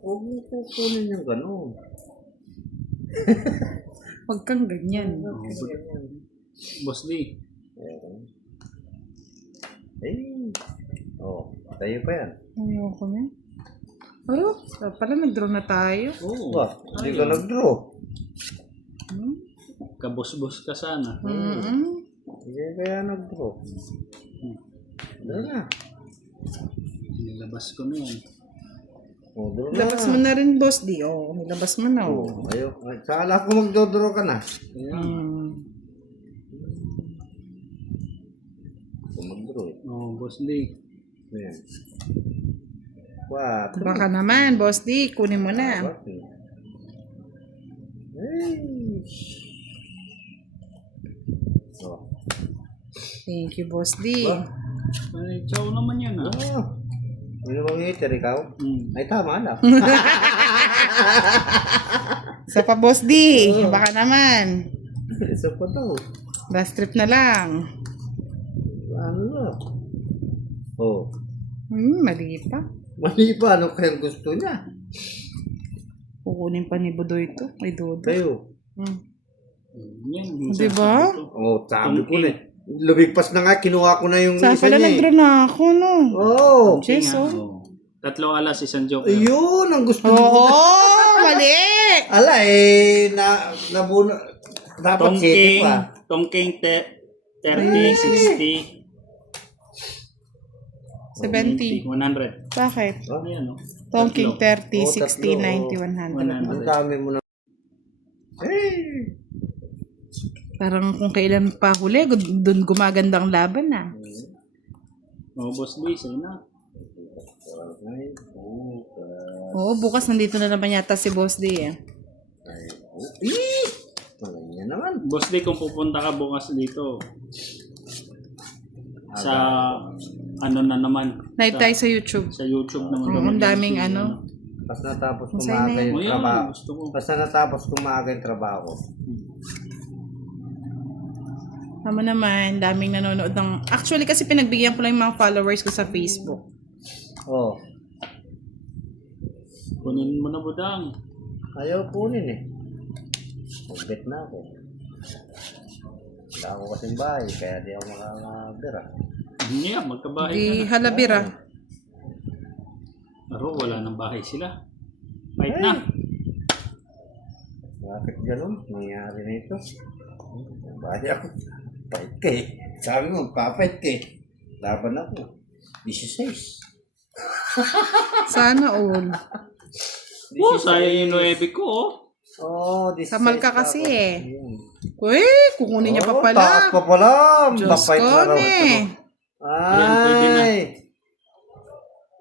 Huwag mo kukunin yung gano'n. Huwag kang ganyan. Boss D. Ay. Oh, tayo pa yan. Ayoko na. Aro, pala nag-draw na tayo. Oo. Ba, hindi ka nag-draw. Kabos-bos ka sana. Hindi kaya nag-draw. Draw na. Nilabas ko na yan. Oh, draw na. Labas mo na rin, Boss D. Oo, nilabas mo na. Oh, ayaw. Saka ko mag-draw ka na. Kung mag-draw eh. Oo, Boss D. Ayan. 4. Baka naman, Boss D. Kunin mo na. Hey. Oh. Thank you, Boss D. Ay, chow naman yan, ah. Oh. Ano bang hater ikaw? Ay, tama lang. Isa pa, Boss D. Baka naman. Isa pa daw. Last trip na lang. Ano na? Oh. Mali pa. Mali pa. Ano kayang gusto niya? Kukunin pa ni Budoy ito. May Dodo. Kayo. Yan. Diba? Oh, sabi ko na eh. Lumigpas na nga. Kinuha ko na yung Saan isa pala niya eh. nag-draw na ako, no? Oh. Yes, oh. Tatlong alas, isang joker. Ayun. Ang gusto Oo, mo. mali! Ala eh. Nabuno. Dapat Tom city King, pa. Tom King 30, 60, 70. 100. Bakit? Ano yan, no? Tom King 30, Oh, 60, tatlo. 90, 100. 100. Ang dami mo na. Hey. Parang kung kailan pa huli, doon gumaganda ang laban na. Oh, Boss D, sa'yo na. Ay, Oo, bukas nandito na naman yata si Boss D eh. Ganyan naman. Boss D, kung pupunta ka bukas dito, sa ano na naman. Live tayo sa YouTube. Sa YouTube naman. Oo, ang daming ano. Pas natapos Masaya kumaga na yung O yan, trabaho. gusto ko. Basta natapos kumaga yung trabaho. Tama naman, daming nanonood ng... Actually kasi pinagbigyan ko lang yung mga followers ko sa Facebook. Oh, Kunin mo na, budang. ayaw kunin eh. Magbet na ako. Wala ako kasing bahay, kaya di ako makakabira. Hindi nga, magkabahay Di ka na. halabira. Pero wala nang bahay sila. Fight na. Bakit ganun? Nangyari na ito. Bahay ako. Fight ka eh. Sabi mo, papait ka eh. Laban ako. 16. Sana all. Oh, sayang yung 9 ko, oh. Oh, 16. Samal ka kasi ako. eh. Ayun. Uy, kukunin niya pa Oh, pala. taas pa pala. Diyos Papait ko na raw ne. ito. Ayan, pwede na. Ay.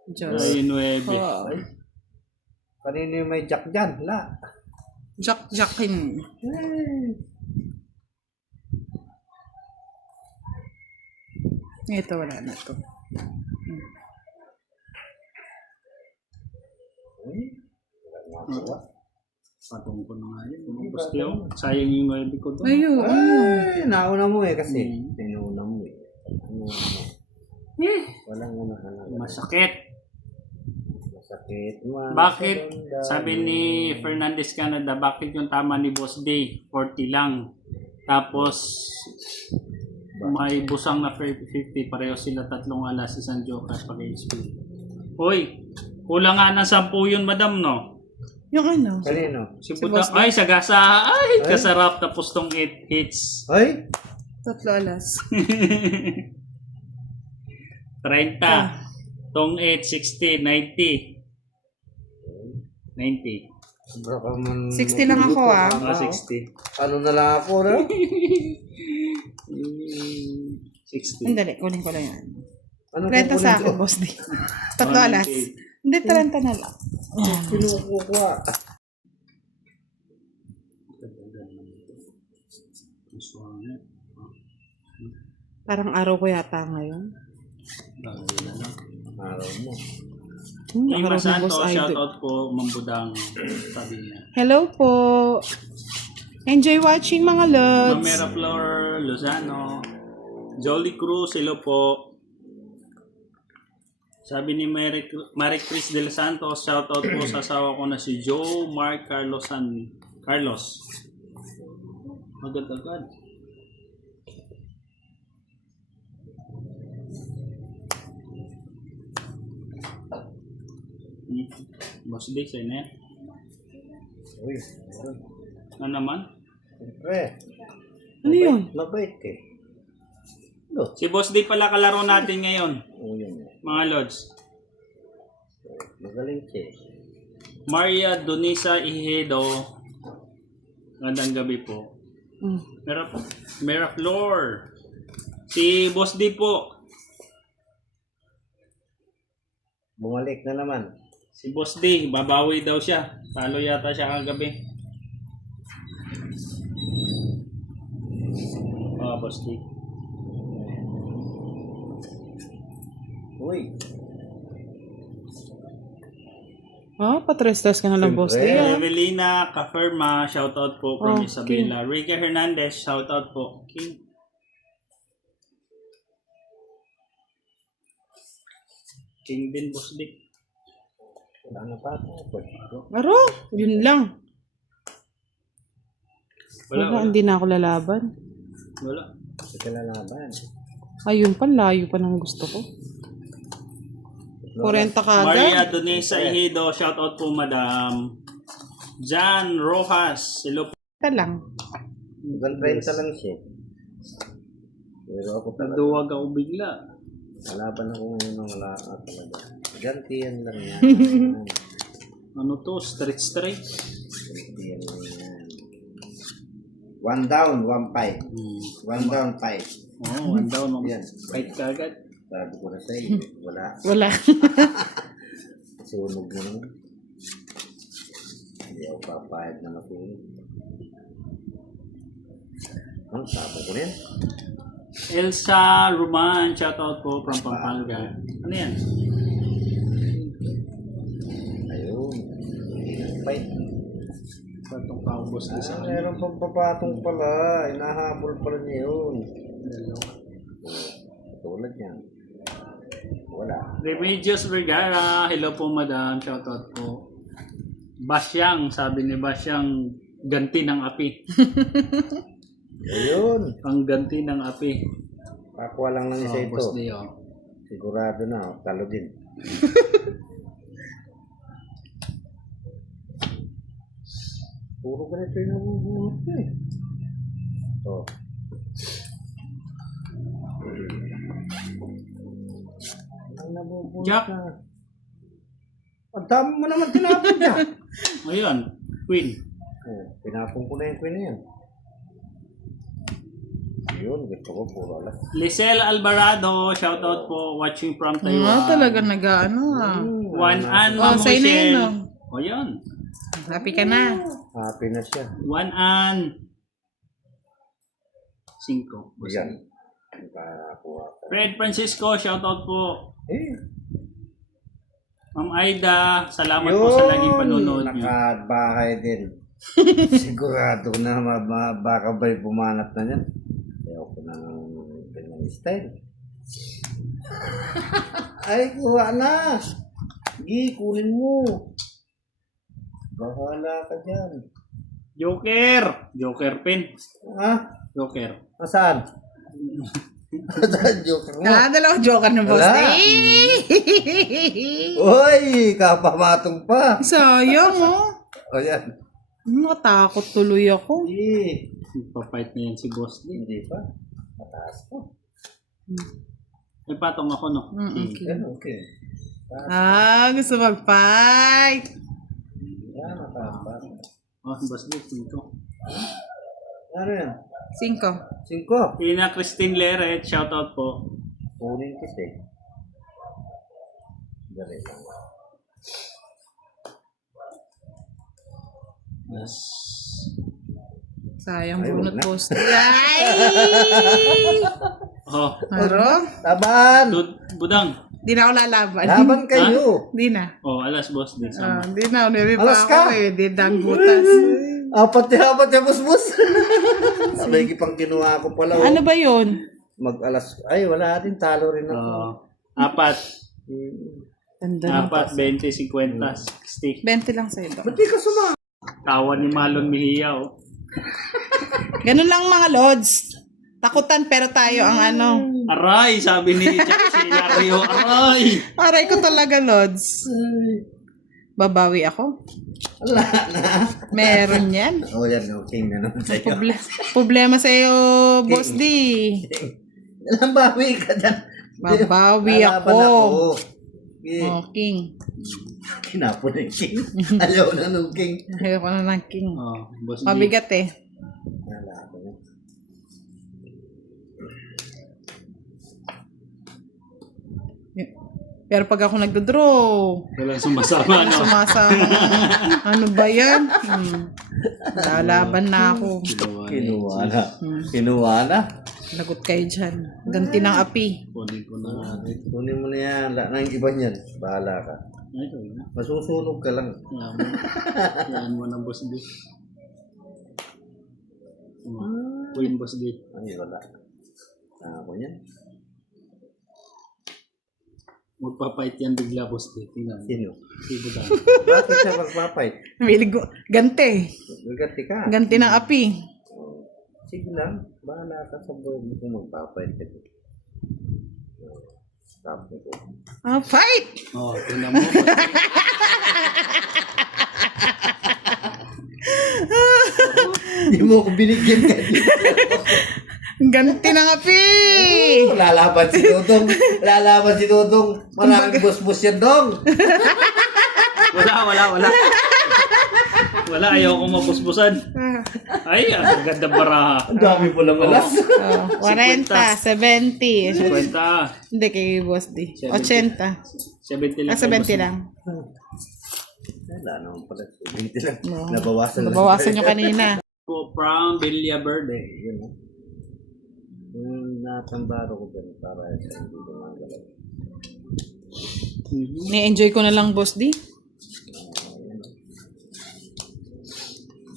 Diyos. Ay, 9. Oh. Kanino yung may jack dyan? Wala. Jack-jackin. Ito, wala na to. Patong ko na nga yun. Boss D, oh. Sayang yung 9 ko to. Ayun. Ay, nauna mo eh kasi. Tinuna mo eh. Ano, walang una ka na. Masakit. Masakit man. Bakit? Sabi ni Fernandez Canada, bakit yung tama ni Boss D? 40 lang. Tapos, may busang na 50. Pareho sila 3 alas, isang joker pag-HP. Hoy, kulang nga ng 10 yun, madam, no? Yung ano? Kanino? Si Boss Buda, D. ay, sagasa. Ay, kasarap. Tapos tong 8 hits. Ay! 3 alas. 30. Tong 8, 60, 90. 90. Baka man... 60 lang ako ah. Ah, 60. Ano na lang ako, no? 60. Andali, kunin ko lang yan. Ano 30 sa kukunin akin, ko? Boss D. 3 alas. Hindi, 30 na lang. Pinukuha. Parang araw ko yata ngayon. Araw mo. Yung Araw ni Masanto, Boss Idol. shoutout po, Mambudang, sabi niya. Hello po. Enjoy watching mga lods. Mamera Flor Lozano, Jolly Cruz, hello po. Sabi ni Marie Chris Del Santos, shoutout po sa asawa ko na si Joe Mark Carlos. Agad-agad. Boss D, sa'yo na yan. Uy. Ano naman? Siyempre. Ano yun? Mabait eh. Lo. Si Boss D pala kalaro natin ngayon, Oo yun. mga lods. Magaling siya eh. Maria Donisa Ihedo. Magandang gabi po. Mm. Mera Flor. Si Boss D po. Bumalik na naman. Si Boss D, babawi daw siya. Talo yata siya kagabi. Oh, Boss D. Uy. Patrestas ka na lang, Boss D. Siyempre. ah. Evelina Caferma, shoutout po from Okay. Isabela. Rica Hernandez, shoutout po. King. King din, Boss D. Wala na pa ako. Aro, yun lang. Wala. Hindi na ako lalaban. Wala. Hindi ka lalaban. Ayun pa, layo pa ng gusto ko. 40 ka Maria agad. Donesa Ihedo, shoutout po, Madam. Jan Rojas, hello po. Ito lang. Hanggang 30 lang siya. Pero ako talaga. Naduwag ako bigla. Lalaban ako ngayon ng wala ka talaga. Gantiyan lang yan. Ano to? Straight. Gantiyan lang yan. One down, one fight. Hmm. One down, fight. Oo, one down. Yan. Fight ka agad. Sabi ko na sa iyo, wala. Wala. Sunog na naman. Hindi ako papayag na masunog. Ang sabi ko na yan. Elsa Roman, shoutout po from Pampanga. Ano yan? Ayun. Fight. Patong paubos na sa Meron pang papatong pala. Inahabol pala niya yun. Tulad yan. Wala. Remedios Vergara, hello po madam, shoutout po. Basyang, sabi ni Basyang, ganti ng api. Ayun. Ang ganti ng api. Pakuha lang ng isa ito. Boss Leo. Sigurado na. Talo din. Puro ganito yung nabubuhat ko eh. Oh. Ang nabubuhat Jack. na. Ang dami mo naman tinapon niya. Ayun, Queen. Oh, tinapon ko na yung queen na yan. Yun, gusto ko puro alas. Lisel Alvarado, shoutout po, watching from Taiwan. talaga nag-ano ah. One An Oh, sa'yo na yun, Mamushel. oh. O yun. Happy ka na. Happy na siya. One An. 5. Yan. Nakakuha ka. Fred Francisco, shoutout po. Eh, Ma'am Aida, salamat po sa laging panonood niyo. Nakabahay din. Sigurado na baka ba'y bumanat na yan. Ayaw ko ng ganyang style. Ay, kuha na. Gi, kunin mo. Bahala ka dyan. Joker! Joker pin. Ha? Joker. Nasaan? Nasaan joker mo? Dalawang joker ng boss. Wala. Uy, kapamatong pa. Sayang oh. O yan. Natakot tuloy ako. Hindi. Magpapight na yan si Boss D. Hindi pa. Mataas pa. May patong ako, no? Okay. Yan, okay. Gusto mag-fight. Yan, mataas pa. Oh, Boss D, 5. Ano yan? 5. 5. Pina Christine Leret, shoutout po. Kunin kasi. Dali lang. Yes. Sayang Ay, bunot wag na. boss. Ay! Oh, Aro? Laban! Budang. Di na ako lalaban. Laban kayo! Di na. Oh, alas Boss D. Sama. Di na. Nari pa Alas ako ka. eh. Di danggutas. Apat ya busbus. Sabay pang kinuha ko pala. Ano ba yun? Mag-alas. Ay, wala din. Talo rin ako. Oh, 4. Tanda na. 4, 20, 50, 60. 20 lang sa iba. Ba't di ka suma? Tawa ni Malon Mejia, oh. Ganun lang mga lods. Takutan pero tayo ang ano. Aray, sabi ni Jack si Lario. Aray! Aray ko talaga lods. Babawi ako. Wala na. Meron yan. Oh, yan. Okay na naman sa'yo. Problema sa'yo, Boss D. Ilang bawi ka dyan. Babawi Lalaban ako. Okay. Oh, King. Kinapon ng king. Ayaw na nung king. Ayoko na ng King. Oh, Boss D. Mabigat eh. Lalaban na. Pero pag ako nagdodraw, Walang sumasama, no? sumasama. Ano ba yan? Lalaban na ako. Kinuha na. Kinuha na. Lagot kayo dyan. Ganti ng api. Kunin ko na rin. Kunin mo na yan. Lahat ng iba niyan. Bahala ka. Ay, ito na. Masusunog ka lang. Yan mo ng Boss D. Queen Boss D. Ay, wala. Ako yan. Magpapight yan bigla, Boss D. Tingnan. Sino? Si Budang. Bakit siya magpapay? Miligo. Ganti. Magati ka. Ganti ng api. Oh, sige lang. Bahala ka sa buhay mo kung magpapay ka. Stop mo ko. Fight! Oh, tingnan mo. Boss D. Hindi mo ako binigyan ka. Ganti ng api! Lalaban si Dodong. Lalaban si Dodong. Maraming bus-bus yan, Dong. Wala. Wala, ayaw ko mabusbusan. Ay, ang ganda baraha. Ang dami mo lang alas. Oh, 40, 70. 50. Hindi kay Boss D. 80. 70 lang. 70 lang. Wala naman pala. 20 lang. No. Nabawasan lang. Nabawasan nyo kanina. Po from Villa Verde. Yun, oh. Yung natambaro ko dyan para sa hindi gumagalaw. Ni-enjoy ko na lang, Boss D.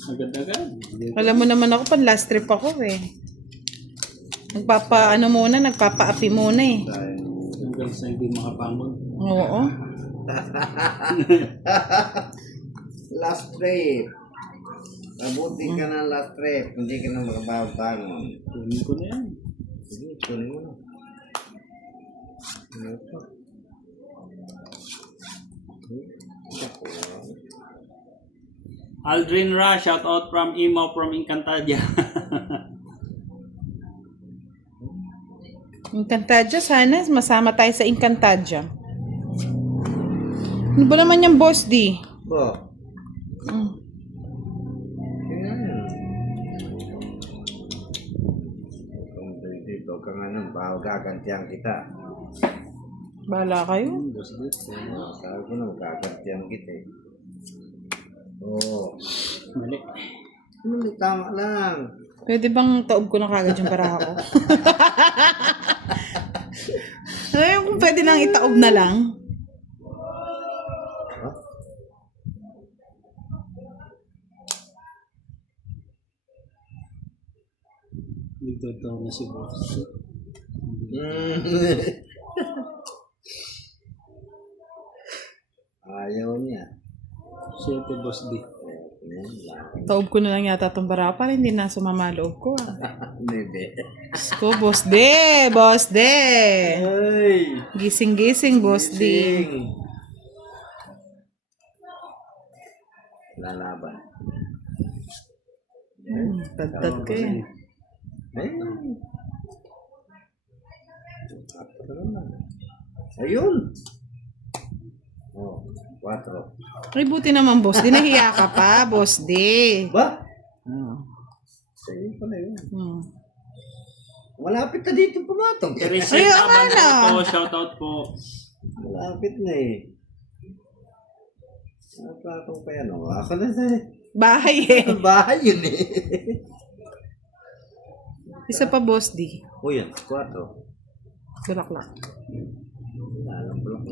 Agad-agad. Alam mo naman ako, pan last trip ako eh. Nagpapa-api muna eh. Hanggang sa hindi makapangon. Oo. Last trip. Mabuti ka na last trip. Hindi ka na makabangon. Kunin ko na yan. Sige, tuloy mo na. Ano ito? Aldrin Ra, shout out from Imo from Encantadia. Encantadia, sana masama tayo sa Encantadia. Ano ba naman yung Boss D? Bo. Kung dito ka nga nun, baka gagantihan kita. Bahala kayo. Sabi ko na, gagantihan kita eh. Oo. Mali. Tama lang. Pwede bang taob ko na kagad yung baraha ko? Ay, kung pwede lang itaob na lang. Dito na si Boss. Ayaw niya. Siyete Boss D. Taob ko na lang yata itong baraha para hindi na sumama loob ko. Hindi. Diyos ko, Boss D! Boss D! Ay! Gising-gising, Boss D. Lalaban. Tad-tad ko eh. Ay! Ayun! Oh, 4. Ay, buti naman, Boss D. Nahiya ka pa, Boss D. Ba? Sa'yo pala yun. Malapit na dito pumatong. Reset Ay, naman ano? po, shout out po. Malapit na eh. Napatong pa yan. Oh. Ako na sa Bahay eh. bahay yun eh. Isa pa, Boss D. O yan, 4. Bulaklak. Wala lang pala ko.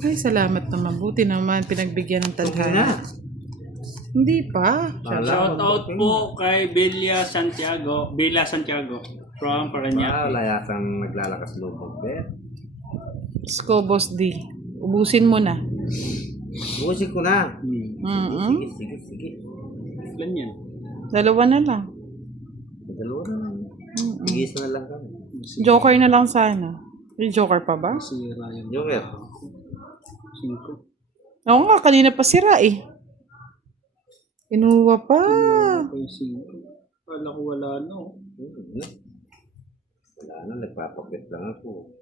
Ay, salamat naman. Buti naman pinagbigyan ng Okay na. tadhana. Hindi pa. Shout out po kay Villa Santiago. Villa Santiago from Parañaque. Wala yatang naglalakas lubog. Sko, Boss D. Ubusin mo na. Busin ko na. Sige. Ilan yan? Dalawa na lang. Dalawa na lang. Sige, isa na lang kami. Joker na lang sana. May Joker pa ba? Si Ryan. Joker. 5. Oo nga, kanina pa sira eh. Inuwa pa. Okay, 5. Kala ko wala no. Wala na, nagpapakit lang ako.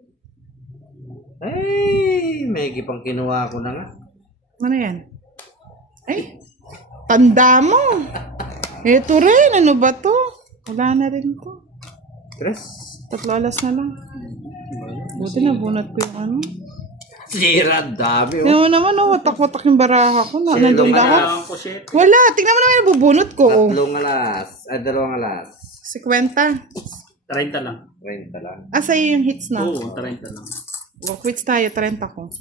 Ay, may pang kinuha ko na nga. Ano yan? Ay, tanda mo. Ito rin, ano ba to? Wala na rin to. 3. 3 alas na lang. Buti na bunot ko yung ano. Sira, dami. Tingnan mo naman, oh, watak-watak yung baraha ko. Nandun lahat. Kailangan ko 7. Wala, tingnan mo naman yung nabubunot ko. Oh. 2 alas. Ay, 2 alas. 50. 30 lang. 30 lang. Ah, sa'yo yung hits na. Oo, 30 lang. Quits tayo, 30 ko.